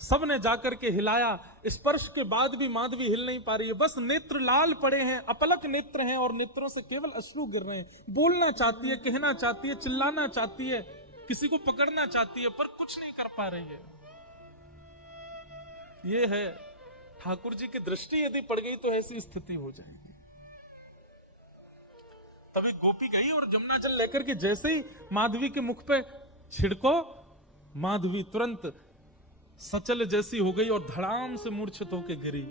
सब ने जाकर के हिलाया, स्पर्श के बाद भी माधवी हिल नहीं पा रही है। बस नेत्र लाल पड़े हैं, अपलक नेत्र हैं और नेत्रों से केवल अश्रु गिर रहे हैं। बोलना चाहती है, कहना चाहती है, चिल्लाना चाहती है, किसी को पकड़ना चाहती है, पर कुछ नहीं कर पा रही है। ये है ठाकुर जी की दृष्टि यदि पड़ गई तो ऐसी स्थिति हो जाएगी। तभी गोपी गई और जमुना जल लेकर के जैसे ही माधवी के मुख पे छिड़को, माधवी तुरंत सचल जैसी हो गई और धड़ाम से मूर्छित होकर गिरी।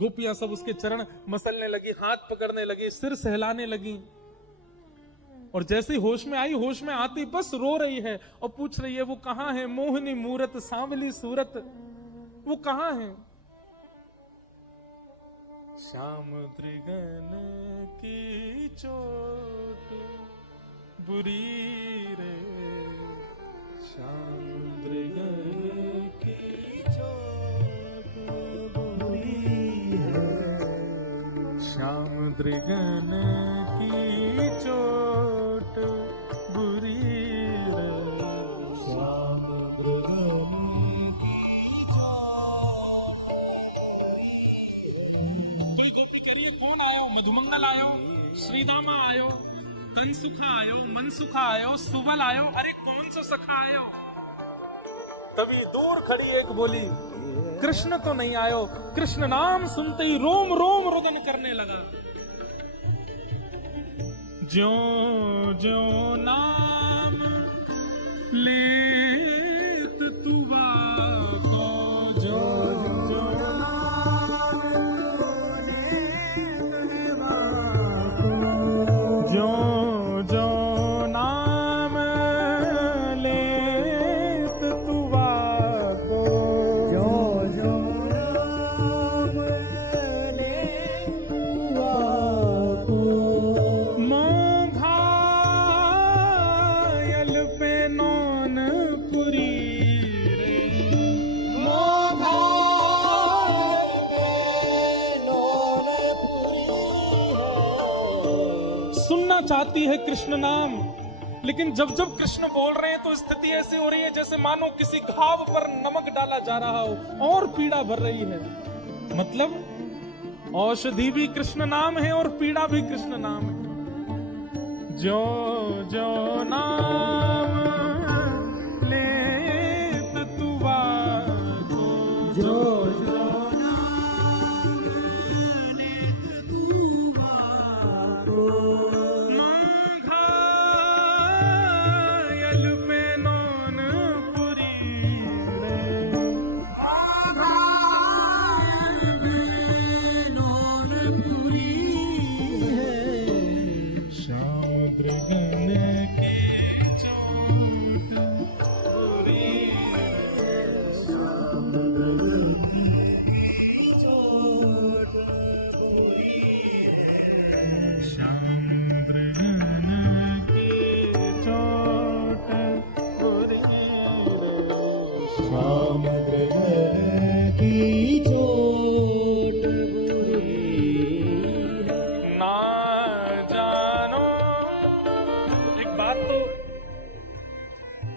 गोपियां सब उसके चरण मसलने लगी, हाथ पकड़ने लगी, सिर सहलाने लगी। और जैसे ही होश में आई, होश में आती बस रो रही है और पूछ रही है वो कहां है, मोहनी मूरत सांवली सूरत, वो कहां है। श्याम त्रिगन की चोट बुरी रे, श्याम त्रिगन की चोट बुरी है, श्याम त्रिगन की चोट बुरी रे, श्याम त्रिगन की चोट। कोई गोपी कह रही है कौन आयो, मधुमंगल आयो, श्रीदामा आयो, तनसुखा आयो, मनसुखा आयो, सुबल आयो, अरे कौन सा सखा आयो। तभी दूर खड़ी एक बोली कृष्ण तो नहीं आयो। कृष्ण नाम सुनते ही रोम रोम रुदन करने लगा। ज्यों ज्यों नाम लेत तुवा को, ज्यों ज्यों नाम लेत तुवा को, ज्यों ज्यों नाम लेत तुवा को, ज्यों ज्यों नाम लेत तुवा को, चाहती है कृष्ण नाम, लेकिन जब जब कृष्ण बोल रहे हैं तो स्थिति ऐसी हो रही है जैसे मानो किसी घाव पर नमक डाला जा रहा हो और पीड़ा भर रही है। मतलब औषधि भी कृष्ण नाम है और पीड़ा भी कृष्ण नाम है। जो जो नाम लेत तुवा को, जो जो नाम लेत तुवा को,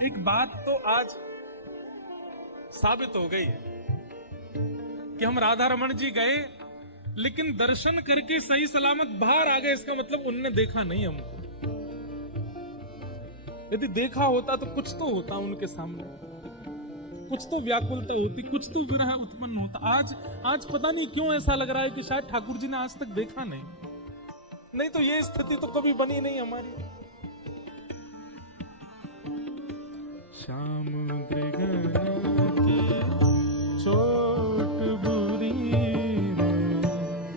एक बात तो आज साबित हो गई है कि हम राधा रमन जी गए लेकिन दर्शन करके सही सलामत बाहर आ गए, इसका मतलब उनने देखा नहीं हमको। यदि देखा होता तो कुछ तो होता उनके सामने, कुछ तो व्याकुलता होती, कुछ तो विरह उत्पन्न होता। आज पता नहीं क्यों ऐसा लग रहा है कि शायद ठाकुर जी ने आज तक देखा नहीं तो ये स्थिति तो कभी बनी नहीं हमारी। श्याम मृगना की चोट बुरी है,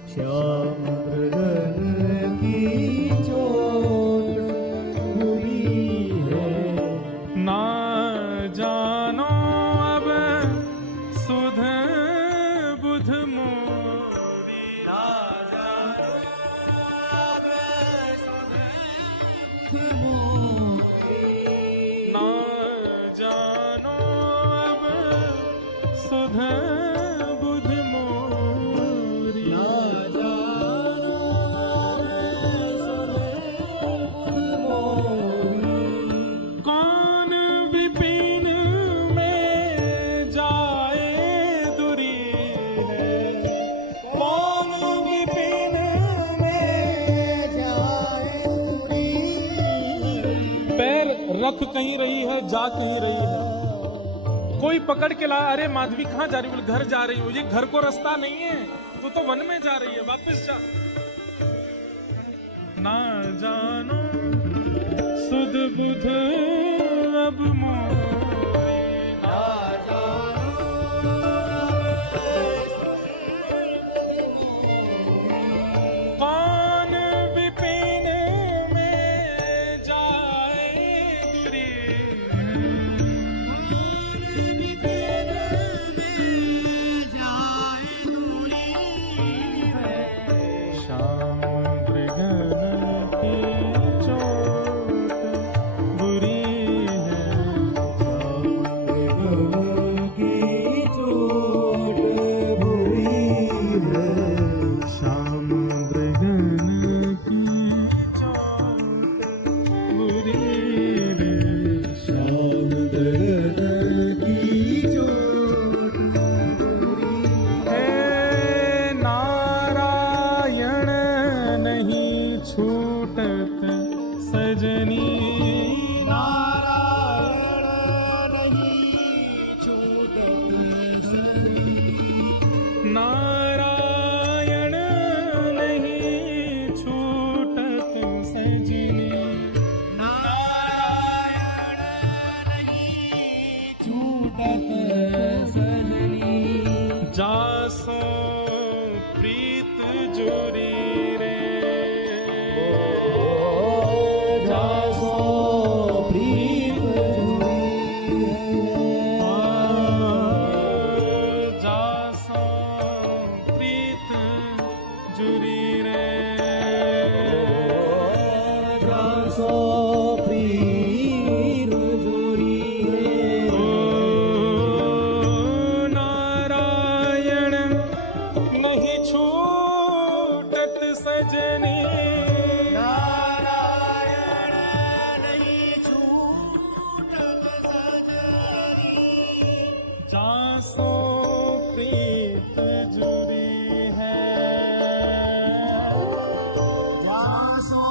श्याम मृगन की चोट बुरी है, ना जानो अब सुध बुध मोरी, ना जानो अब सुध बुध मोरी, ना जानो अब सुध बुध मोरी, ना जानो सुध बुध मोरी। कौन विपिन में जाए दूरी है, कौन विपिन में जाए दूरी है, पैर रख कहीं रही है, जा कहीं रही है। कोई पकड़ के ला, अरे माधवी कहाँ जा रही हो? बोले घर जा रही हूँ। ये घर को रास्ता नहीं है, तो वन में जा रही है, वापस जा। ना जानो सुध बुध अब मोरी, ना जानो कौन विपिन में जाए दूरी, श्याम मृगन की चोट बुरी जासो प्रीत जोरी रे, जासो प्रीत जासो प्रीत जुरी रे, जासो प्रीत जुरी रे, नारायण नहीं छूटत सजनी, नारायण नहीं छूटत सजनी, जासो प्रीत जुरी है, जासो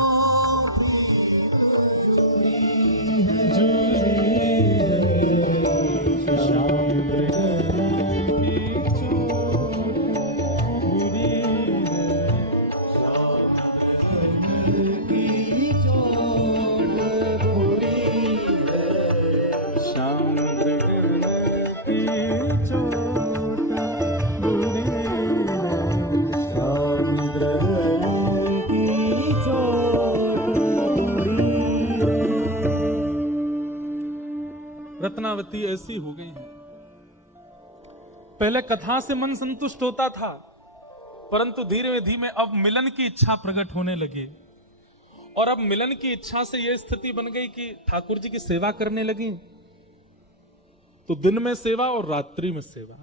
प्रीत जुरी है, श्याम मृगन की चोट बुरी है, की चोट बुरी है, श्याम मृगन की चोट बुरी है। समुद्र की चोट बुरी है। रत्नावती ऐसी हो गई है। पहले कथा से मन संतुष्ट होता था, परंतु धीरे धीरे अब मिलन की इच्छा प्रकट होने लगी, और अब मिलन की इच्छा से यह स्थिति बन गई कि ठाकुर जी की सेवा करने लगी, तो दिन में सेवा और रात्रि में सेवा।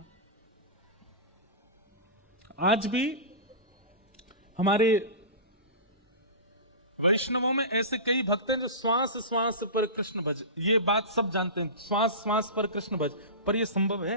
आज भी हमारे वैष्णवों में ऐसे कई भक्त हैं जो श्वास श्वास पर कृष्ण भज, ये बात सब जानते हैं, श्वास श्वास पर कृष्ण भज, पर ये संभव है?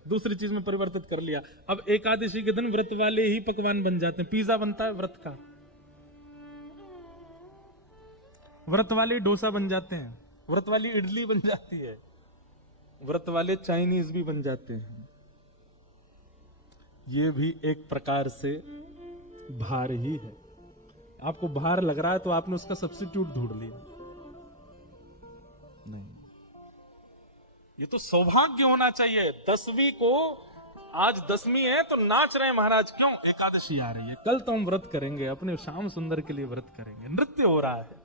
दूसरी चीज में परिवर्तित कर लिया। अब एकादशी के दिन व्रत वाले ही पकवान बन जाते हैं। पिज्जा बनता है व्रत का, व्रत वाले डोसा बन जाते हैं, व्रत वाली इडली बन जाती है, व्रत वाले चाइनीज भी बन जाते हैं। ये भी एक प्रकार से भार ही है। आपको भार लग रहा है तो आपने उसका सब्स्टिट्यूट ढूंढ लिया। नहीं, ये तो सौभाग्य होना चाहिए। 10वीं को, आज 10वीं है तो नाच रहे हैं महाराज, क्यों? एकादशी आ रही है, कल तो हम व्रत करेंगे, अपने श्याम सुंदर के लिए व्रत करेंगे, नृत्य हो रहा है।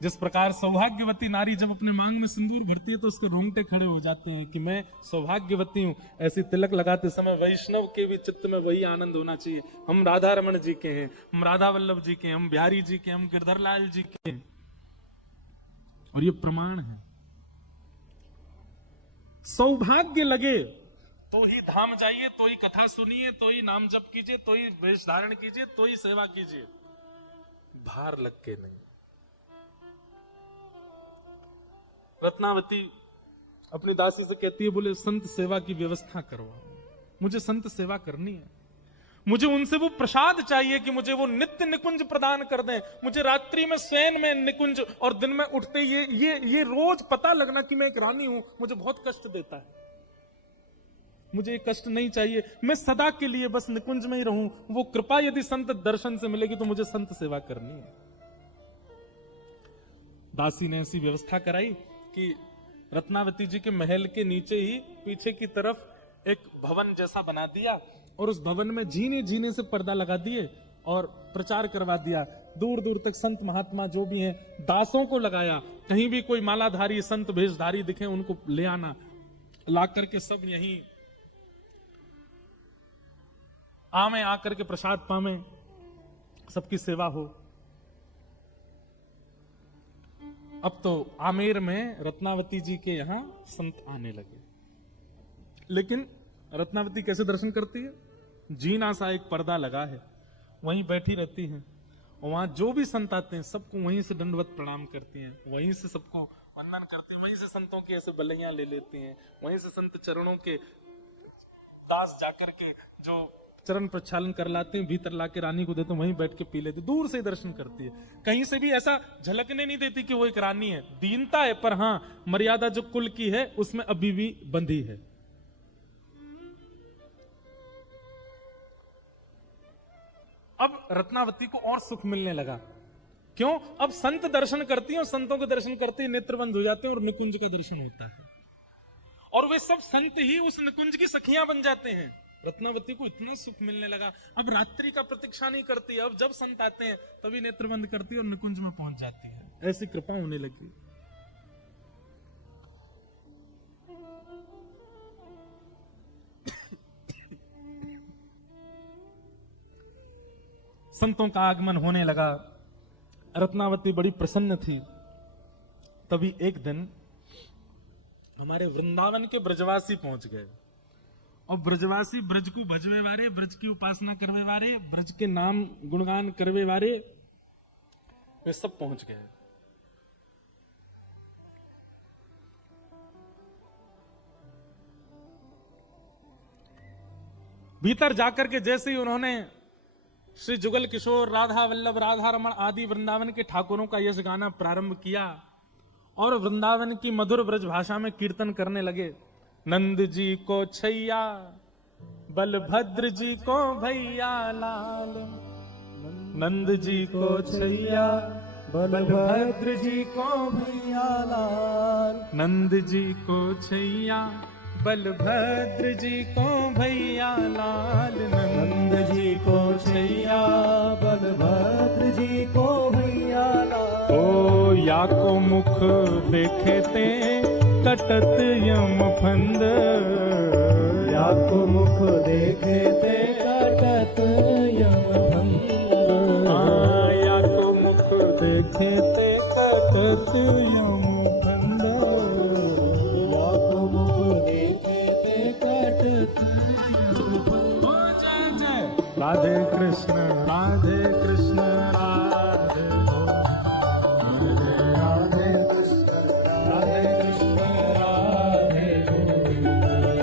जिस प्रकार सौभाग्यवती नारी जब अपने मांग में सिंदूर भरती है तो उसके रोंगटे खड़े हो जाते हैं कि मैं सौभाग्यवती हूं, ऐसी तिलक लगाते समय वैष्णव के भी चित्त में वही आनंद होना चाहिए। हम राधा रमण जी के हैं, हम राधा वल्लभ जी के हैं, हम बिहारी जी के, हम गिरधर लाल जी के हैं, और ये प्रमाण है। सौभाग्य लगे तो ही धाम जाइए, तो ही कथा सुनिए, तो ही नाम जप कीजिए, तो ही वेश धारण कीजिए, तो ही सेवा कीजिए, भार लग के नहीं। रत्नावती अपनी दासी से कहती है, बोले संत सेवा की व्यवस्था करवाओ, मुझे संत सेवा करनी है, मुझे उनसे वो प्रसाद चाहिए कि मुझे वो नित्य निकुंज प्रदान कर दें। मुझे रात्रि में शयन में निकुंज और दिन में उठते ये रोज पता लगना कि मैं एक रानी हूं, मुझे बहुत कष्ट देता है। मुझे ये कष्ट नहीं चाहिए, मैं सदा के लिए बस निकुंज में ही रहूं। वो कृपा यदि संत दर्शन से मिलेगी तो मुझे संत सेवा करनी है। दासी ने ऐसी व्यवस्था कराई कि रत्नावती जी के महल के नीचे ही पीछे की तरफ एक भवन जैसा बना दिया और उस भवन में झीने झीने से पर्दा लगा दिए और प्रचार करवा दिया। दूर दूर तक संत महात्मा जो भी हैं, दासों को लगाया, कहीं भी कोई मालाधारी संत भेषधारी दिखे उनको ले आना, ला करके सब यहीं आमे आकर के प्रसाद पावे, सबकी सेवा हो। अब तो आमेर में रत्नावती जी के यहां संत आने लगे। लेकिन रत्नावती कैसे दर्शन करती है? जीना सा एक पर्दा लगा है, वहीं बैठी रहती हैं, और वहां जो भी संत आते हैं सबको वहीं से दंडवत प्रणाम करती हैं, वहीं से सबको वंदन करती हैं, वहीं से संतों की ऐसे बलैया ले लेती हैं, वहीं से संत चरणों के दास जाकर के जो चरण प्रक्षालन कर लाते हैं, भीतर लाके रानी को देते हैं, वहीं बैठ के पी लेते, दूर से ही दर्शन करती है। कहीं से भी ऐसा झलकने नहीं देती कि वो एक रानी है। दीनता है, पर हां मर्यादा जो कुल की है उसमें अभी भी बंधी है। अब रत्नावती को और सुख मिलने लगा। क्यों? अब संत दर्शन करती हैं और संतों के दर्शन करते ही नेत्र बंद हो जाते हैं और निकुंज का दर्शन होता है, और वे सब संत ही उस निकुंज की सखियां बन जाते हैं। रत्नावती को इतना सुख मिलने लगा, अब रात्रि का प्रतीक्षा नहीं करती, अब जब संत आते हैं तभी नेत्र बंद करती है और निकुंज में पहुंच जाती है। ऐसी कृपा होने लगी। संतों का आगमन होने लगा, रत्नावती बड़ी प्रसन्न थी। तभी एक दिन हमारे वृंदावन के ब्रजवासी पहुंच गए, और ब्रजवासी ब्रज को भजवे वारे, ब्रज की उपासना करवे वारे, ब्रज के नाम गुणगान करवे वारे, वे सब पहुंच गए। भीतर जाकर के जैसे ही उन्होंने श्री जुगल किशोर, राधा वल्लभ, राधा रमण आदि वृंदावन के ठाकुरों का यश गाना प्रारंभ किया और वृंदावन की मधुर ब्रज भाषा में कीर्तन करने लगे। नंद जी को छैया, बलभद्र जी को भैया लाल, नंद जी को छैया, बलभद्र जी को भैया लाल, नंद जी को छैया, बलभद्र जी को भैया लाल, नंद जी को छैया, बलभद्र जी को भैया लाल। ओ या को मुख देखे ते कटत यम फंद, या को मुख देखे ते कटत यम फंद, या को मुख देखे ते कटत यम फंद, या को मुख देखे ते कटत यम फंद। जय जय राधे कृष्ण, राधे कृष्ण, राधे राधे कृष्ण, राधे कृष्ण, राधे गोविंद।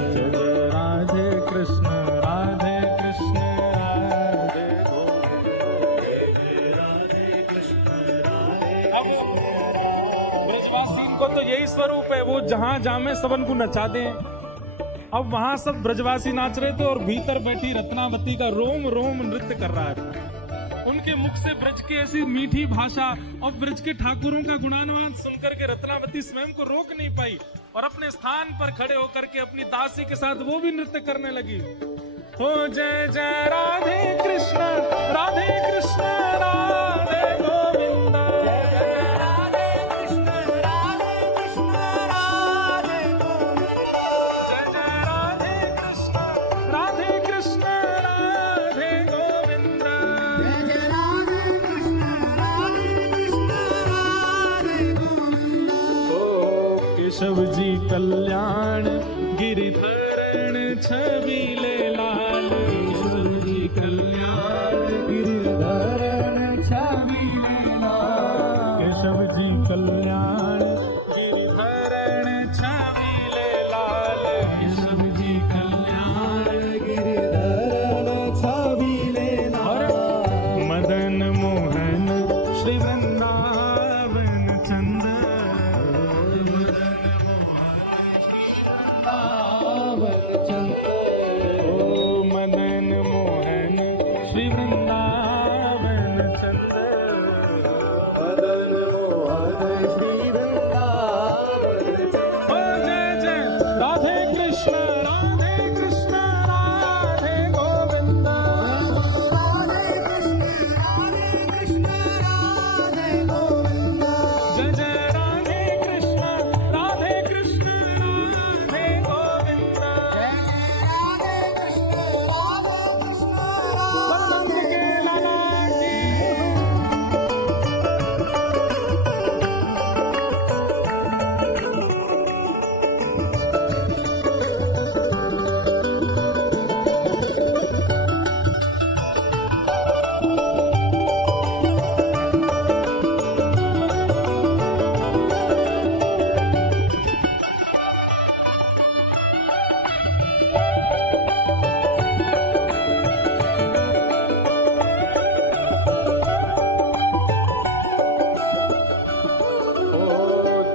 उनको तो यही स्वरूप है, वो जहां जामे सबन को नचा दें। अब वहां सब ब्रजवासी नाच रहे थे और भीतर बैठी रत्नावती का रोम रोम नृत्य कर रहा था। उनके मुख से ब्रज की ऐसी मीठी भाषा और ब्रज के ठाकुरों का गुणानुवाद सुनकर के रत्नावती स्वयं को रोक नहीं पाई और अपने स्थान पर खड़े होकर के अपनी दासी के साथ वो भी नृत्य करने लगी। हो जय जय राधे कृष्ण राधे कृष्ण राधे गोविंदा, राधे कृष्ण राधे कृष्ण राधे गोविंदा, जय जय राधे कृष्ण राधे कृष्ण राधे गोविंदा, जय जय राधे कृष्ण राधे कृष्ण राधे गोविंदा। ओ केशव जी कल्याण गिरिधरण छबीले लाल, केशव जी कल्याण गिरिधरण छबीले लाल, केशव जी कल्याण गिरिधरण छबीले लाल, केशव जी कल्याण गिरिधरण छबीले लाल, मदन मोहन श्री वृंदावन चंद, ओ मदन मोहन श्री वृंदावन चंद, मदन मोहन श्री वृंदावन चंद। ओ जय जय राधे कृष्ण राधे गोविंदा, राधे कृष्ण राधे गोविंदा, जय जय राधे कृष्ण राधे गोविंदा, राधे कृष्ण नंद के लाला की।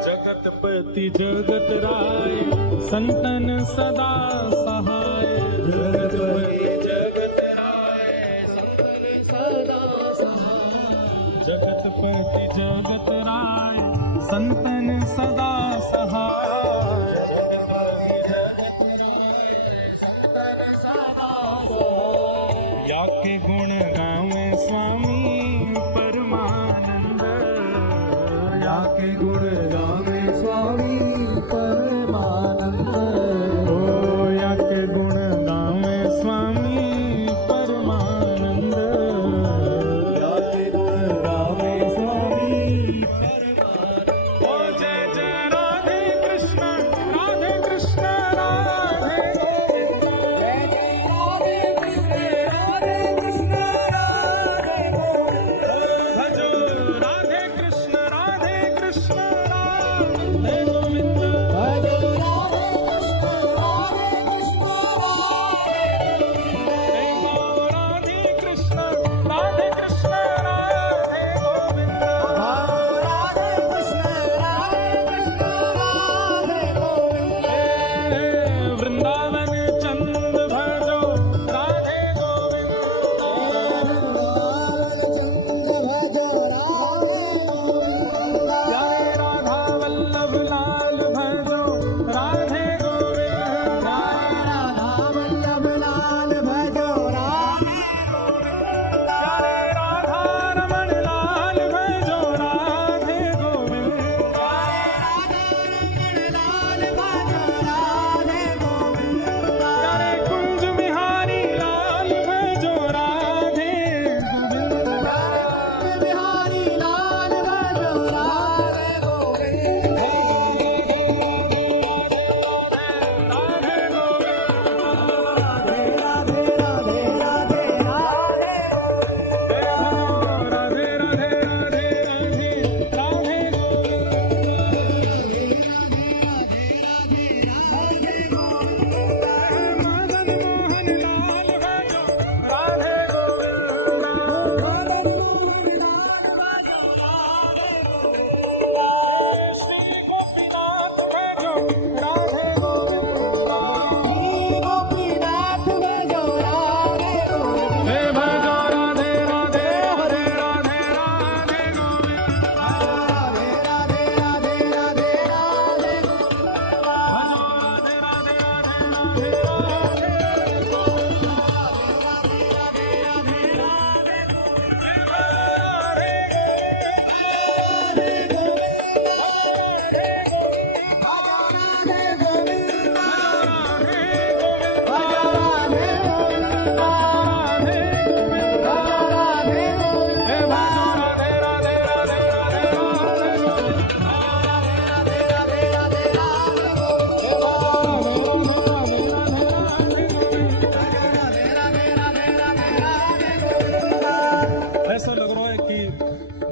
जगतपति जगत राय संतन सदा सहाय, जगतपति जगत राय संतन सदा सहाय, जगतपति जगत राय संतन सदा सहाय, जगतपति जगत राय संतन सदा सहाय। या के गुण गावे स्वामी परमानंद, या के गुण गावे स्वामी परमानंद, ओ या के गुण गावे स्वामी परमानंद, या के गुण गावे स्वामी परमानंद। ओ जय जय राधे कृष्ण राधे कृष्ण राधे गोविंदा, जय जय राधे कृष्ण राधे कृष्ण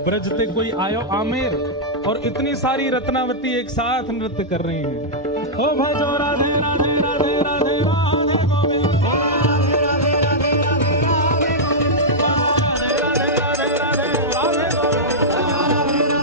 ब्रज ते कोई आयो आमेर और इतनी सारी रत्नावती एक साथ नृत्य कर रही हैं। ओ भजो राधे राधे राधे राधे राधे गोविंद, राधे राधे राधे राधे राधे गोविंद, राधे राधे राधे राधे गोविंद, राधे राधे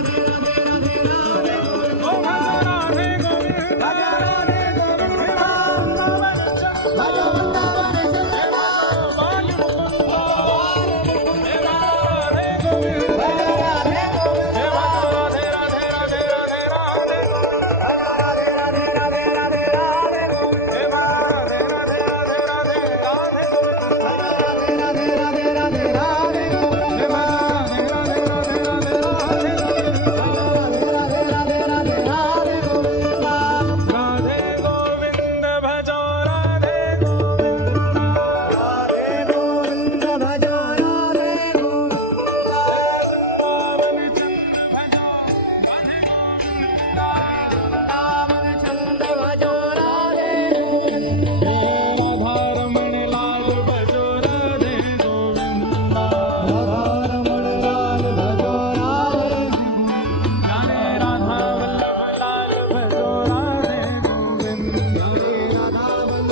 राधे राधे गोविंद, ओ राधे गोविंद, राधे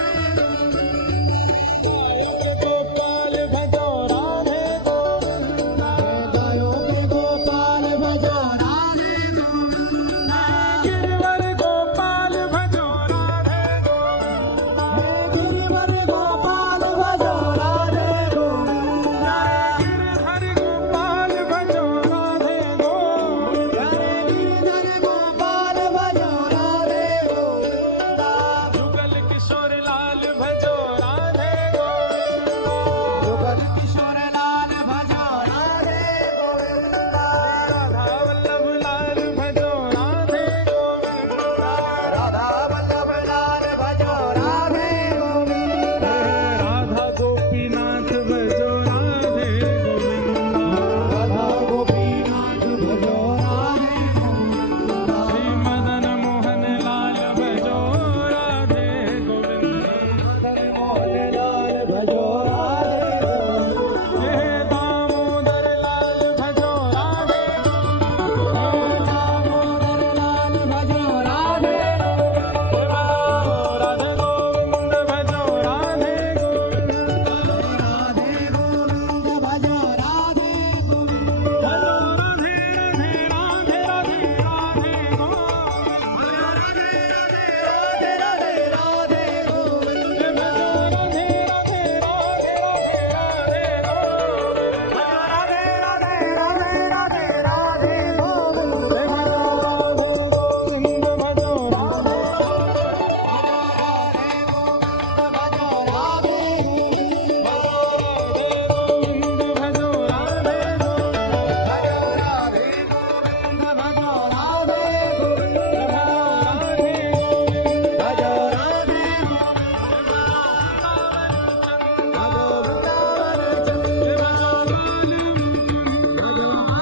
गोविंद,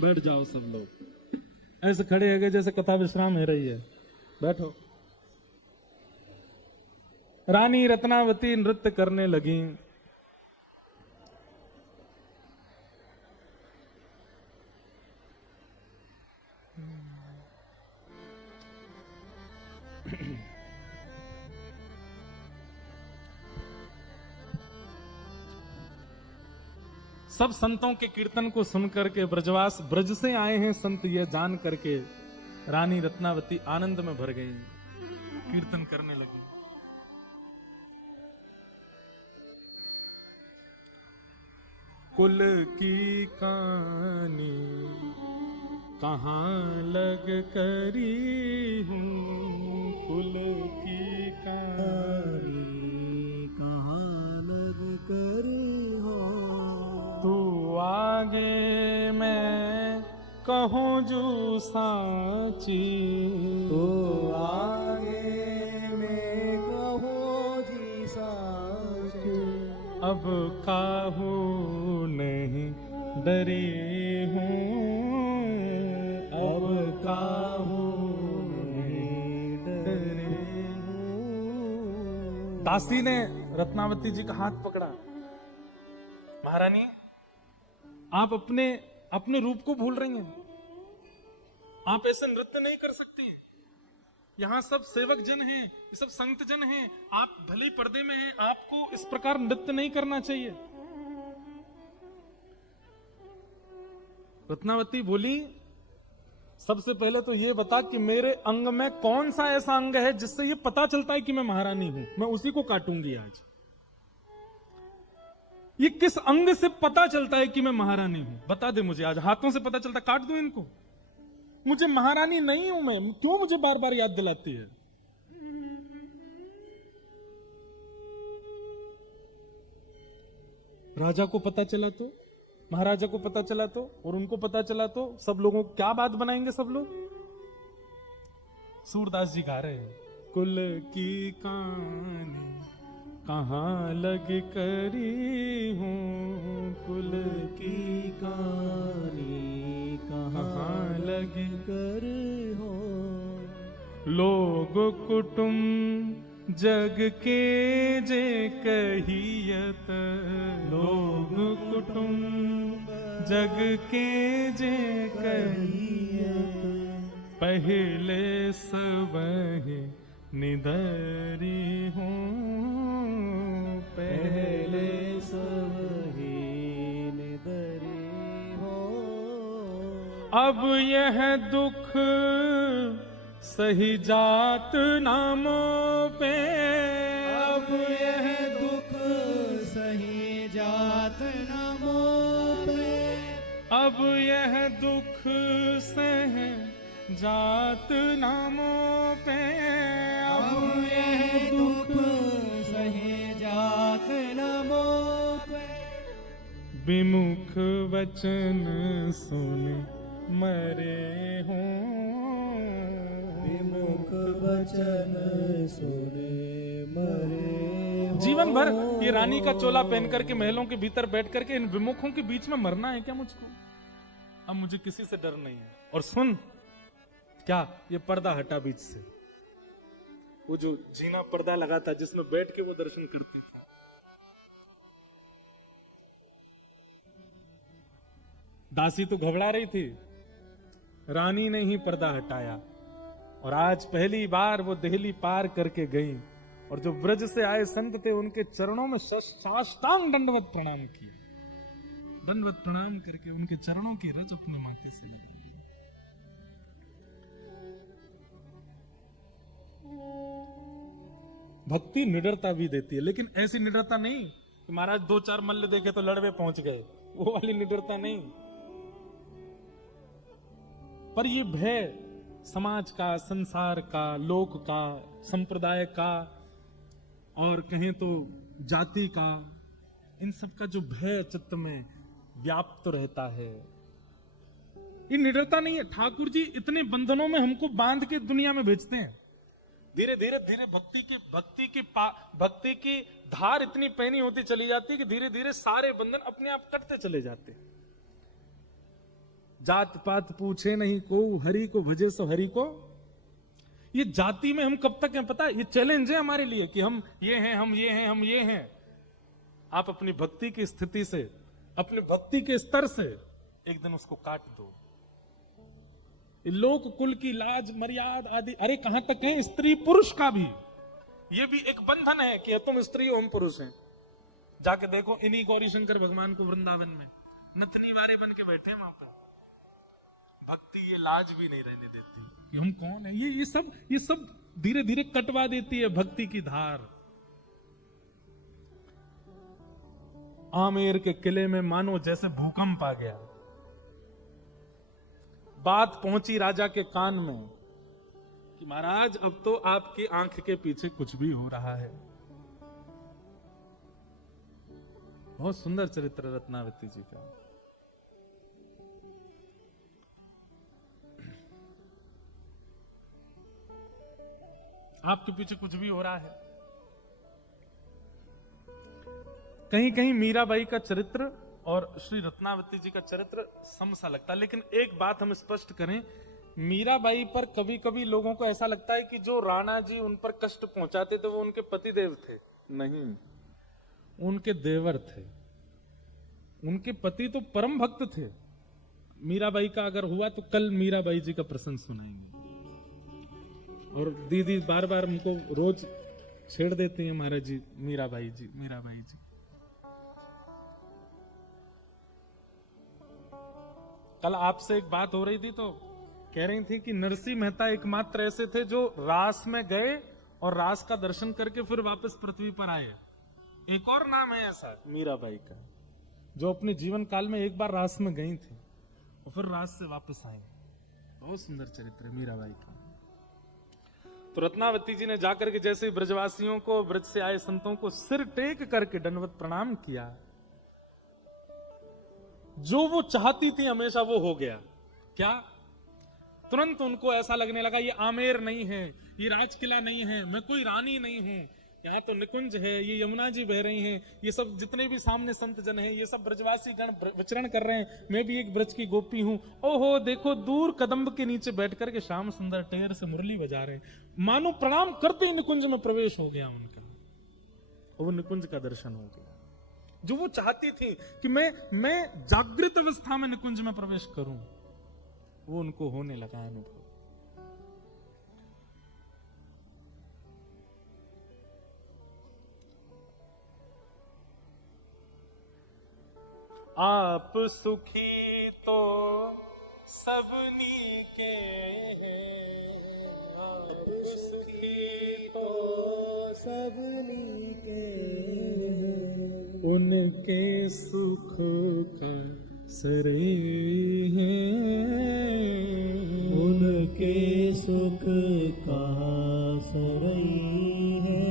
बैठ जाओ सब लोग, ऐसे खड़े हो गए जैसे कथा विश्राम हो रही है। बैठो। रानी रत्नावती नृत्य करने लगी। सब संतों के कीर्तन को सुनकर के ब्रजवास ब्रज से आए हैं संत, यह जान करके रानी रत्नावती आनंद में भर गई, कीर्तन करने लगी। कुल की कहानी कहाँ लग करी हूँ, कुल की कहानी कहाँ लग करी हो, तू आगे मैं कहूँ जो साची, तो आगे अब काहू नहीं डरी हूँ, अब काहू नहीं डरे हूँ। दासी ने रत्नावती जी का हाथ पकड़ा। महारानी, आप अपने अपने रूप को भूल रही हैं। आप ऐसे नृत्य नहीं कर सकती। यहाँ सब सेवक जन हैं, ये सब संत जन हैं, आप भले ही पर्दे में हैं, आपको इस प्रकार नृत्य नहीं करना चाहिए। रत्नावती बोली, सबसे पहले तो ये बता कि मेरे अंग में कौन सा ऐसा अंग है जिससे ये पता चलता है कि मैं महारानी हूं। मैं उसी को काटूंगी आज। ये किस अंग से पता चलता है कि मैं महारानी हूं? बता दे मुझे आज। हाथों से पता चलता, काट दूं इनको। मुझे महारानी नहीं हूं मैं, क्यों मुझे बार बार याद दिलाती है? राजा को पता चला तो, महाराजा को पता चला तो, और उनको पता चला तो सब लोगों को क्या बात बनाएंगे सब लोग? सूरदास जी गा रहे हैं, कुल की कहानी कहाँ लग करी हूँ, कुल की कहानी कहाँ लग कर हो। लोग कुटुंब जग के जे कहियत, लोग कुटुंब जग के जे कहियत, पहले सबहि निदरी हूँ, पहले सबहि निदरी हो। अब यह दुख सही जात नामों पे, अब यह दुख सही जात नामों पे, अब यह दुख सह जात नामों पे, अब यह दुख सही जात नामों पे। विमुख वचन सुन मरे हूँ, विमुख वचन सुने मरे हो। जीवन भर ये रानी का चोला पहन करके महलों के भीतर बैठ करके इन विमुखों के बीच में मरना है क्या मुझको? अब मुझे किसी से डर नहीं है। और सुन, क्या ये पर्दा हटा बीच से, वो जो जीना पर्दा लगा था जिसमें बैठ के वो दर्शन करती थी, दासी तो घबरा रही थी, रानी ने ही पर्दा हटाया। और आज पहली बार वो देहली पार करके गई, और जो ब्रज से आए संत थे उनके चरणों में साष्टांग दंडवत प्रणाम किए। दंडवत प्रणाम करके उनके चरणों की रज अपने माथे से लगी। भक्ति निडरता भी देती है, लेकिन ऐसी निडरता नहीं कि महाराज दो चार मल्ल देखे तो लड़वे पहुंच गए, वो वाली निडरता नहीं। पर ये भय समाज का, संसार का, लोक का, संप्रदाय का, और कहें तो जाति का, इन सब का जो भय चित्त में व्याप्त रहता है, ये निडरता नहीं है। ठाकुर जी इतने बंधनों में हमको बांध के दुनिया में भेजते हैं। धीरे धीरे धीरे भक्ति की धार इतनी पैनी होती चली जाती है कि धीरे धीरे सारे बंधन अपने आप कटते चले जाते हैं। जात पात पूछे नहीं को, हरि को भजे सो हरि को। ये जाति में हम कब तक हैं पता है? ये चैलेंज है हमारे लिए कि हम ये हैं, हम ये हैं, हम ये हैं। आप अपनी भक्ति की स्थिति से, अपने भक्ति के स्तर से एक दिन उसको काट दो। लोक कुल की लाज मर्यादा आदि, अरे कहां तक है? स्त्री पुरुष का भी ये भी एक बंधन है कि तुम स्त्री हो, हम पुरुष हैं। जाके देखो इन्हीं गौरी शंकर भगवान को वृंदावन में नतनी वारे बन के बैठे वहां पर। भक्ति ये लाज भी नहीं रहने देती कि हम कौन है। ये सब धीरे धीरे कटवा देती है भक्ति की धार। आमेर के किले में मानो जैसे भूकंप आ गया। बात पहुंची राजा के कान में कि महाराज अब तो आपकी आंख के पीछे कुछ भी हो रहा है। बहुत सुंदर चरित्र रत्नावती जी का। आपके पीछे कुछ भी हो रहा है। कहीं कहीं मीराबाई का चरित्र और श्री रत्नावती जी का चरित्र समसा लगता है, लेकिन एक बात हम स्पष्ट करें, मीराबाई पर कभी कभी लोगों को ऐसा लगता है कि जो राणा जी उन पर कष्ट पहुंचाते थे वो उनके पतिदेव थे। नहीं, उनके देवर थे। उनके पति तो परम भक्त थे। मीराबाई का अगर हुआ तो कल मीराबाई जी का प्रसंग सुनाएंगे। और दीदी बार बार हमको रोज छेड़ देती हैं, महाराज जी मीराबाई जी मीराबाई जी। कल आपसे एक बात हो रही थी तो कह रही थी कि नरसिंह मेहता एकमात्र ऐसे थे जो रास में गए और रास का दर्शन करके फिर वापस पृथ्वी पर आए। एक और नाम है ऐसा मीराबाई का, जो अपने जीवन काल में एक बार रास में गई थी और फिर रास से वापस आई। बहुत सुंदर चरित्र है मीराबाई का। तो रत्नावती जी ने जाकर के जैसे ही ब्रजवासियों को, ब्रज से आए संतों को सिर टेक करके दंडवत प्रणाम किया, जो वो चाहती थी हमेशा वो हो गया। क्या? तुरंत उनको ऐसा लगने लगा ये आमेर नहीं है, ये राजकिला नहीं है, मैं कोई रानी नहीं हूं, यहाँ तो निकुंज है, ये यमुना जी बह रही हैं, ये सब जितने भी सामने संत जन हैं, ये सब ब्रजवासी गण विचरण कर रहे हैं, मैं भी एक ब्रज की गोपी हूं। ओहो देखो दूर कदम्ब के नीचे बैठ करके श्याम सुंदर टेर से मुरली बजा रहे हैं। मानो प्रणाम करते ही निकुंज में प्रवेश हो गया उनका, वो निकुंज का दर्शन हो गया। जो वो चाहती थी कि मैं जागृत अवस्था में निकुंज में प्रवेश करूं, वो उनको होने लगा अनुभव। आप सुखी तो सबनी के हैं, आप सुखी तो सबनी के हैं, उनके सुख का सरे हैं, उनके सुख का सरई है।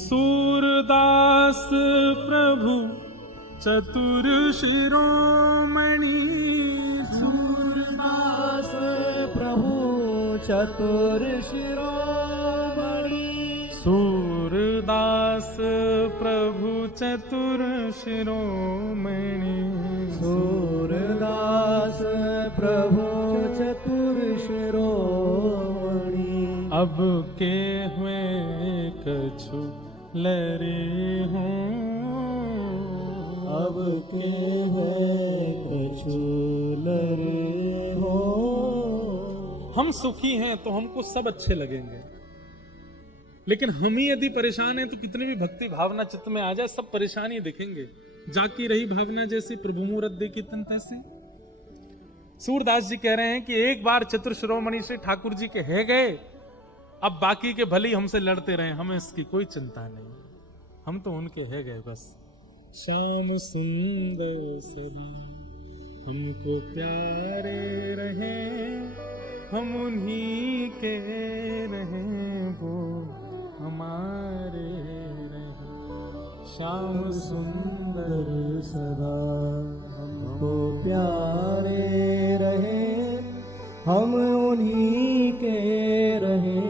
सूरदास प्रभु चतुर शिरोमणि, सूरदास प्रभु चतुर शिरोमणि, सूरदास प्रभु चतुर शिरोमणि, सूरदास प्रभु चतुर शिरोमणि। अब के हुए कछु लरे हों, अब के है कछु लरे हो। हम सुखी हैं तो हमको सब अच्छे लगेंगे, लेकिन हम ही यदि परेशान हैं तो कितनी भी भक्ति भावना चित्त में आ जाए सब परेशानी दिखेंगे। जाकी रही भावना जैसी प्रभु मूरत देखी तन तैसी। सूरदास जी कह रहे हैं कि एक बार चतुर शिरोमणि से ठाकुर जी के है गए, अब बाकी के भली हमसे लड़ते रहे, हमें इसकी कोई चिंता नहीं, हम तो उनके है गए बस। श्याम सुंदर सदा हमको प्यारे रहे, हम उन्हीं के रहे, वो हमारे रहे। श्याम सुंदर सदा हमको प्यारे रहे, हम उन्हीं के रहे,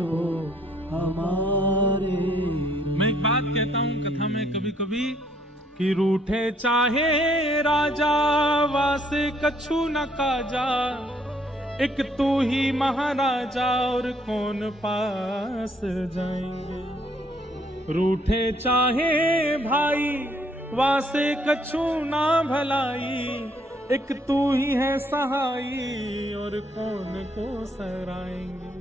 वो हमारे। मैं एक बात कहता हूं कथा में कभी कभी कि रूठे चाहे राजा वासे कछु न काजा, एक तू ही महाराजा और कौन पास जाएंगे। रूठे चाहे भाई वासे कछु ना भलाई, एक तू ही है सहाई और कौन को सराएंगे।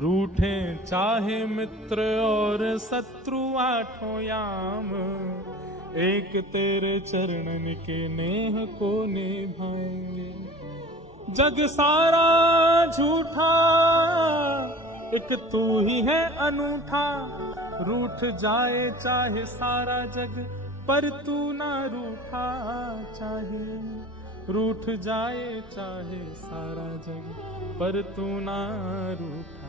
रूठे चाहे मित्र और शत्रु आठों याम, एक तेरे चरणन के नेह को निभाएंगे। जग सारा झूठा एक तू ही है अनूठा, रूठ जाए चाहे सारा जग पर तू ना रूठा चाहे, रूठ जाए चाहे सारा जग पर तू ना रूठा।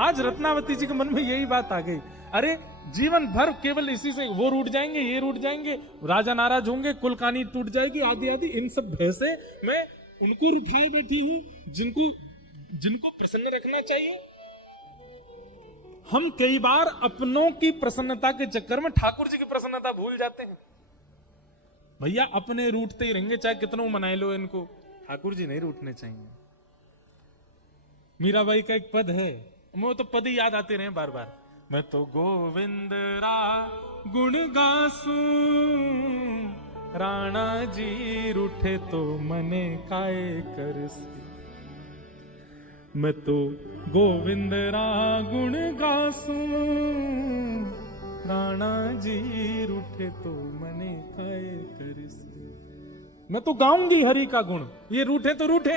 आज रत्नावती जी के मन में यही बात आ गई, अरे जीवन भर केवल इसी से वो रूठ जाएंगे, ये रूठ जाएंगे, राजा नाराज होंगे, कुल कहानी टूट जाएगी, आदि आदि, इन सब भय से मैं उनको रुठाए बैठी हूं जिनको प्रसन्न रखना चाहिए। हम कई बार अपनों की प्रसन्नता के चक्कर में ठाकुर जी की प्रसन्नता भूल जाते हैं। भैया अपने रूठते ही रहेंगे, चाहे कितनों मनाए लो इनको, ठाकुर जी नहीं रूठने चाहिए। मीराबाई का एक पद है, मुझे तो पद ही याद आते रहे बार बार। मैं तो गोविंद रा गुण गासू, राणा जी रूठे तो मने काय करसी। मैं तो गोविंद रा गुण गासू, राणा जी रूठे तो मने काय करसी। मैं तो गाऊंगी हरि का गुण, ये रूठे तो रूठे,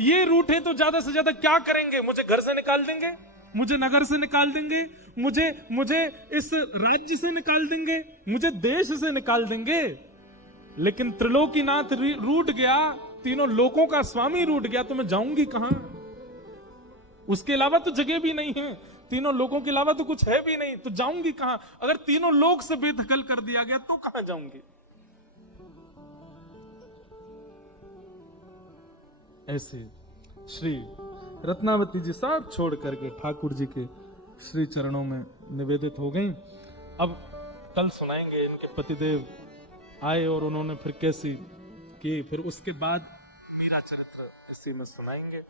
ये रूठे तो ज्यादा से ज्यादा क्या करेंगे? मुझे घर से निकाल देंगे, मुझे नगर से निकाल देंगे, मुझे इस राज्य से निकाल देंगे, मुझे देश से निकाल देंगे। लेकिन त्रिलोकीनाथ रूठ गया, तीनों लोकों का स्वामी रूठ गया, तो मैं जाऊंगी कहां? उसके अलावा तो जगह भी नहीं है, तीनों लोगों के अलावा तो कुछ है भी नहीं, तो जाऊंगी कहां? अगर तीनों लोग से बेदखल कर दिया गया तो कहां जाऊंगी? ऐसे श्री रत्नावती जी सब छोड़ करके ठाकुर जी के श्री चरणों में निवेदित हो गई। अब कल सुनाएंगे इनके पतिदेव आए और उन्होंने फिर कैसी की, फिर उसके बाद मीरा चरित्र इसी में सुनाएंगे।